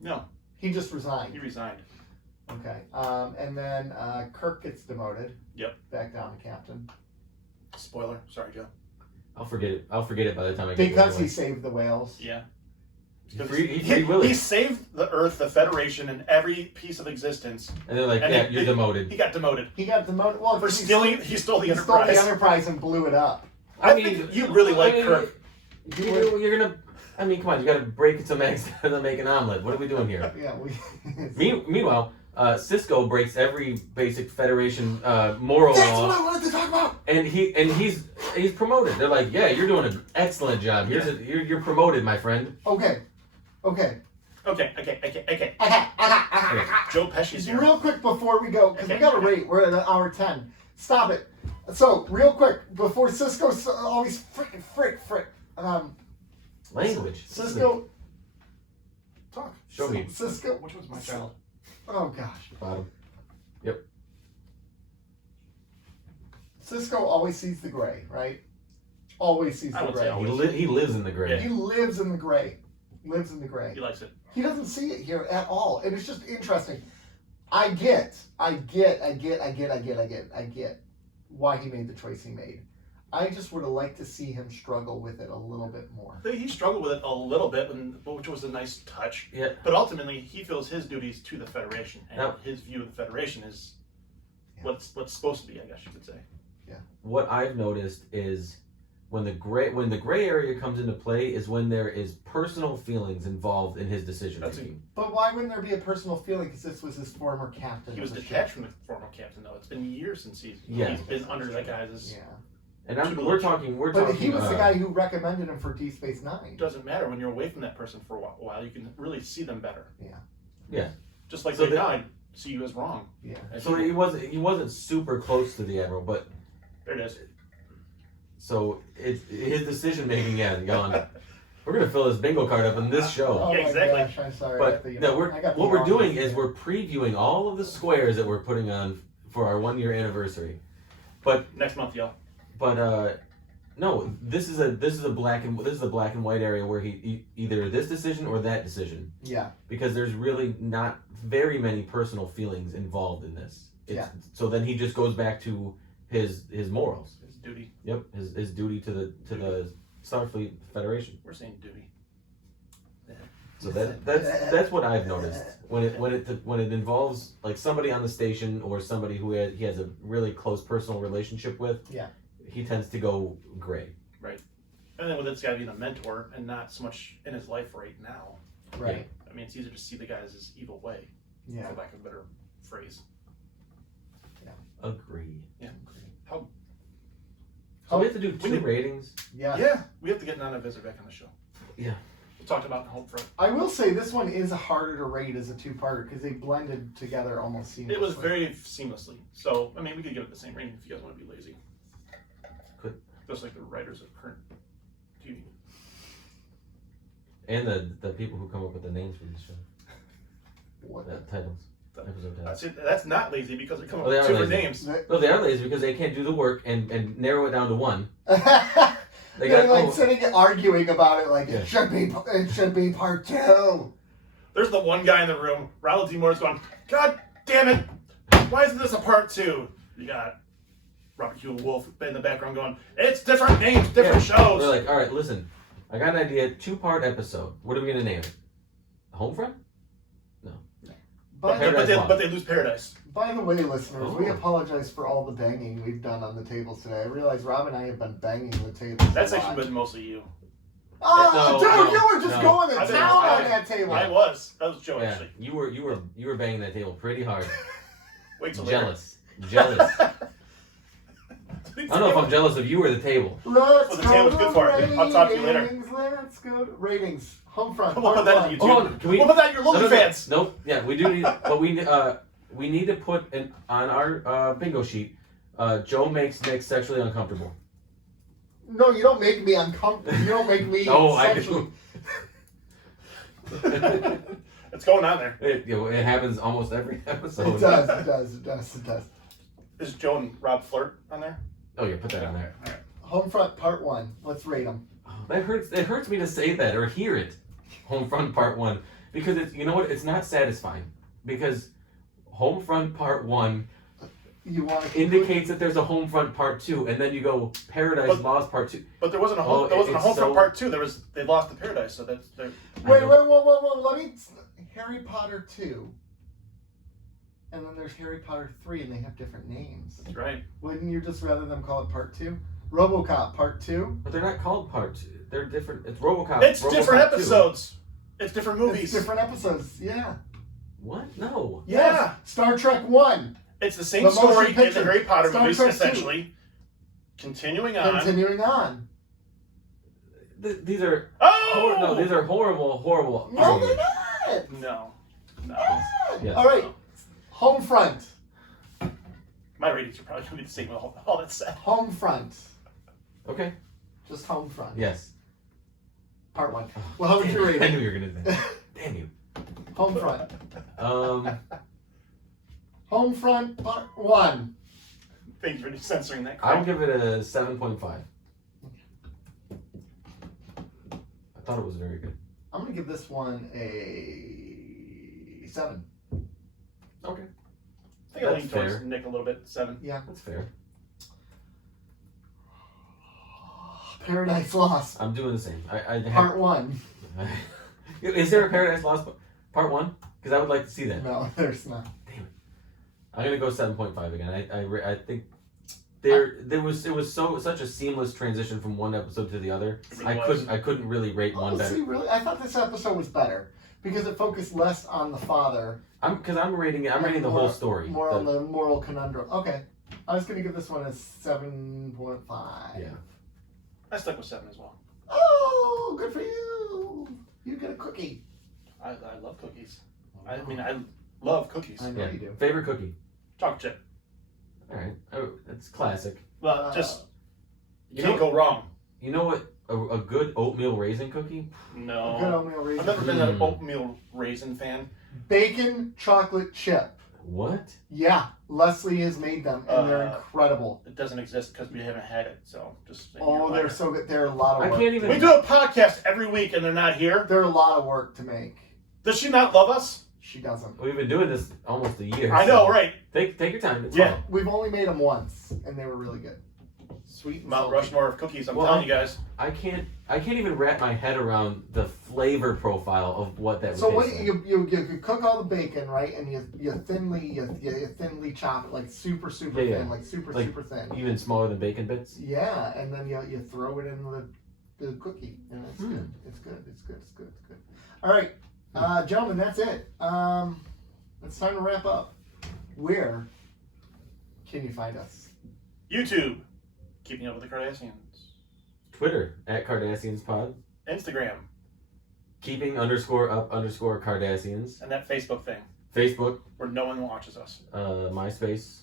No, He just resigned. he resigned. Okay. And then Kirk gets demoted. Yep. Back down to captain. Spoiler. Sorry, Joe. I'll forget it. I'll forget it by the time I get Because there he saved the whales. Yeah. He saved the Earth, the Federation, and every piece of existence. And they're like, And yeah, he- you're demoted. He got demoted He got demoted. Well, for he stealing. He stole the He stole Enterprise. the Enterprise and blew it up. I think you really like Kirk. You're gonna. I mean, come on. You got to break some eggs to make an omelet. What are we doing here? Yeah, we. Meanwhile, Cisco breaks every basic Federation moral That's law, what I wanted to talk about. and he's promoted. They're like, yeah, you're doing an excellent job. You're promoted, my friend. Okay. Okay. Joe Pesci's here. Real quick before we go, because we got to rate. We're at hour 10. Stop it. So, real quick, before Cisco always frick. Language. Cisco. Talk. Show me. Cisco. Which one's my child? Oh, gosh. Bottom. Cisco always sees the gray, right? Always sees the gray. He lives in the gray. Yeah. He lives in the gray. Lives in the gray. He likes it. He doesn't see it here at all. And it's just interesting. I get why he made the choice he made. I just would have liked to see him struggle with it a little bit more. He struggled with it a little bit, which was a nice touch. Yeah. But ultimately, he feels his duties to the Federation, and his view of the Federation is what's supposed to be, I guess you could say. Yeah. What I've noticed is when the gray area comes into play is when there is personal feelings involved in his decision making. But why wouldn't there be a personal feeling? Because this was his former captain. He was detached from the former captain, though. It's been years since he's been under that guy's. Yeah. And we're talking. But he was the guy who recommended him for D-Space9. It doesn't matter when you're away from that person for a while. You can really see them better. Yeah. Yeah. Just like they died, see you as wrong. Yeah. So he wasn't super close to the Admiral, but there it is. So it's his decision making gone. We're gonna fill this bingo card up in this show. Oh Yeah, exactly. my gosh, I'm sorry. But what we're doing is we're previewing all of the squares that we're putting on for our 1-year anniversary. But next month, y'all. But no, this is a black and white area where he either this decision or that decision. Yeah. Because there's really not very many personal feelings involved in this. So then he just goes back to his morals. His duty. Yep, his duty to the Starfleet Federation. We're saying duty. So that's what I've noticed when it involves like somebody on the station or somebody who he has a really close personal relationship with. Yeah. He tends to go gray. Right. And then with this guy being a mentor and not so much in his life right now. Right. I mean, it's easier to see the guy as his evil way. Yeah. For lack of a better phrase. Yeah. Agreed. Yeah. How? So we have to do 2 ratings. Yeah. Yeah. We have to get Nana Visitor back on the show. Yeah. We talked about Homefront. I will say this one is harder to rate as a 2-parter because they blended together almost seamlessly. It was very seamlessly. So, I mean, we could give it the same rating if you guys want to be lazy. Could. Just like the writers of current TV. And the people who come up with the names for this show. What? Titles. Episode titles. That's not lazy because they come up they with are different lazy. names. No, they are lazy because they can't do the work and narrow it down to 1. They're like sitting arguing about it like it should be part 2. There's the one guy in the room, Ronald D. Moore's going, God damn it, why isn't this a part 2? You got Robert Hugh Wolf in the background going, it's different names, different shows. They're like, all right, listen, I got an idea, 2-part episode. What are we gonna name it? Homefront? No. But they lose Paradise. By the way, listeners, we apologize for all the banging we've done on the tables today. I realize Rob and I have been banging the tables. That's actually been mostly you. Oh, dude, you were just going to town on that table. I was. That was Joe, Yeah, actually. you were banging that table pretty hard. Wait till jealous. I don't know if I'm jealous of you or the table. Let's the go table's good for it. ratings. I'll talk to you later. Let's go to ratings. Homefront. We'll put that on YouTube. Oh, can we? We'll put that on your Lily fans. Nope. Yeah, we do need, but we need to put on our bingo sheet. Joe makes Nick sexually uncomfortable. No, you don't make me uncomfortable. You don't make me. Oh, sexually... I do. It's going on there. It happens almost every episode. It does. Is Joe and Rob flirt on there? Oh yeah, put that on there. All right. Homefront Part 1. Let's rate them. Oh, that hurts. It hurts me to say that or hear it. Homefront Part 1 because it's it's not satisfying because Homefront Part 1 indicates that there's a Homefront Part 2 and then you go Paradise Lost Part 2. But there wasn't a Homefront Part 2. They lost the Paradise, so that's Wait, whoa. Let me Harry Potter 2. And then there's Harry Potter 3 and they have different names. That's right. Wouldn't you just rather them call it Part 2? RoboCop Part 2? But they're not called Part 2. They're different. It's RoboCop. It's RoboCop different 2. episodes. It's different movies. It's different episodes, yeah. What? No. Yeah. Star Trek 1. It's the same story in the Harry Potter Star movies, Trek essentially. Continuing on. These are these are horrible. No, they're not. No. Yes. All right. Homefront. My ratings are probably going to be the same with all that said. Homefront. Okay. Just Homefront. Yes. Part 1. Well, how would you rate I it? knew you were going to say. Damn you. Homefront. Um. Homefront Part 1. Thank you for censoring that. I'll give it a 7.5. I thought it was very good. I'm gonna give this one a 7. I Okay, think I lean That's towards fair. Nick a little bit. 7. Yeah. that's fair. Paradise Lost, I'm doing the same. I have, Part 1. Is there a Paradise Lost Part 1? Because I would like to see that. No, there's not. I'm gonna go 7.5 again. I think it was such a seamless transition from one episode to the other. It really was. I couldn't really rate one better. Honestly, really, I thought this episode was better because it focused less on the father. I'm rating the whole story. More on the moral conundrum. Okay, I was gonna give this one a 7.5. Yeah. I stuck with 7 as well. Oh, good for you! You get a cookie. I love cookies. I mean, I love cookies. I know you do. Favorite cookie? Chocolate chip. All right. Oh, that's classic. Well, just You can't know, go wrong. you know what? A good oatmeal raisin cookie? No. A good oatmeal raisin. I've never been an oatmeal raisin fan. Bacon chocolate chip. What? Yeah, Leslie has made them, and they're incredible. It doesn't exist because we haven't had it, so just. Oh, they're so good. They're a lot of I work. can't even. We do a podcast every week and they're not here. They're a lot of work to make. Does she not love us? She doesn't. We've been doing this almost a year. I know, so right? Take your time. It's Yeah. fine. We've only made them once, and they were really good. Sweet and Mount salty. Rushmore of cookies. I'm Well, telling you guys. I can't even wrap my head around the flavor profile of what that would So what taste like. you cook all the bacon, right? And you thinly chop it, like super Yeah, thin, yeah. like super Like- thin. Even smaller than bacon bits? Yeah, and then you throw it in the cookie, and it's Hmm. good. It's good. It's good. It's good. It's good. All right, gentlemen, that's it. It's time to wrap up. Where can you find us? YouTube. Keeping Up with the Cardassians. Twitter, @CardassiansPod. Instagram. Keeping_up_Cardassians. And that Facebook thing Facebook, where no one watches us. MySpace,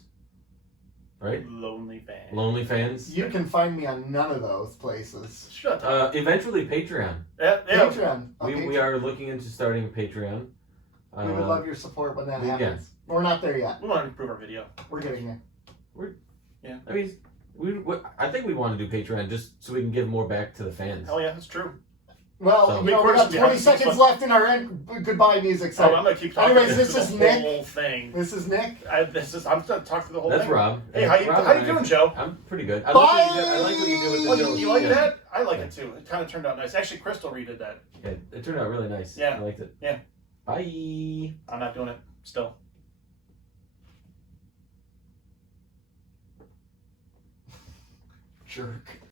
right? Lonely fan. Lonely Fans. You can find me on none of those places. Shut up. Eventually Patreon. Yeah. Patreon. We are looking into starting a Patreon. We would love your support when that yeah. happens. We're not there yet. We want to improve our video. We're getting there. I mean, I think we want to do Patreon just so we can give more back to the fans. Hell yeah, that's true. Well, So- we got Recording 20 behind seconds this left in our goodbye music. So So, I'm gonna keep talking. Anyways, this through is the Nick. whole thing. this is Nick. I'm gonna talk through the whole That's thing. Rob. Hey, Rob how you and doing, Joe? I'm pretty good. I Bye! like what you do with the Oh, Joe. you like Yeah. that? I like it too. It kind of turned out nice. Actually, Crystal redid that. Yeah, it turned out really nice. Yeah. I liked it. Yeah. Bye. I'm not doing it still. Jerk.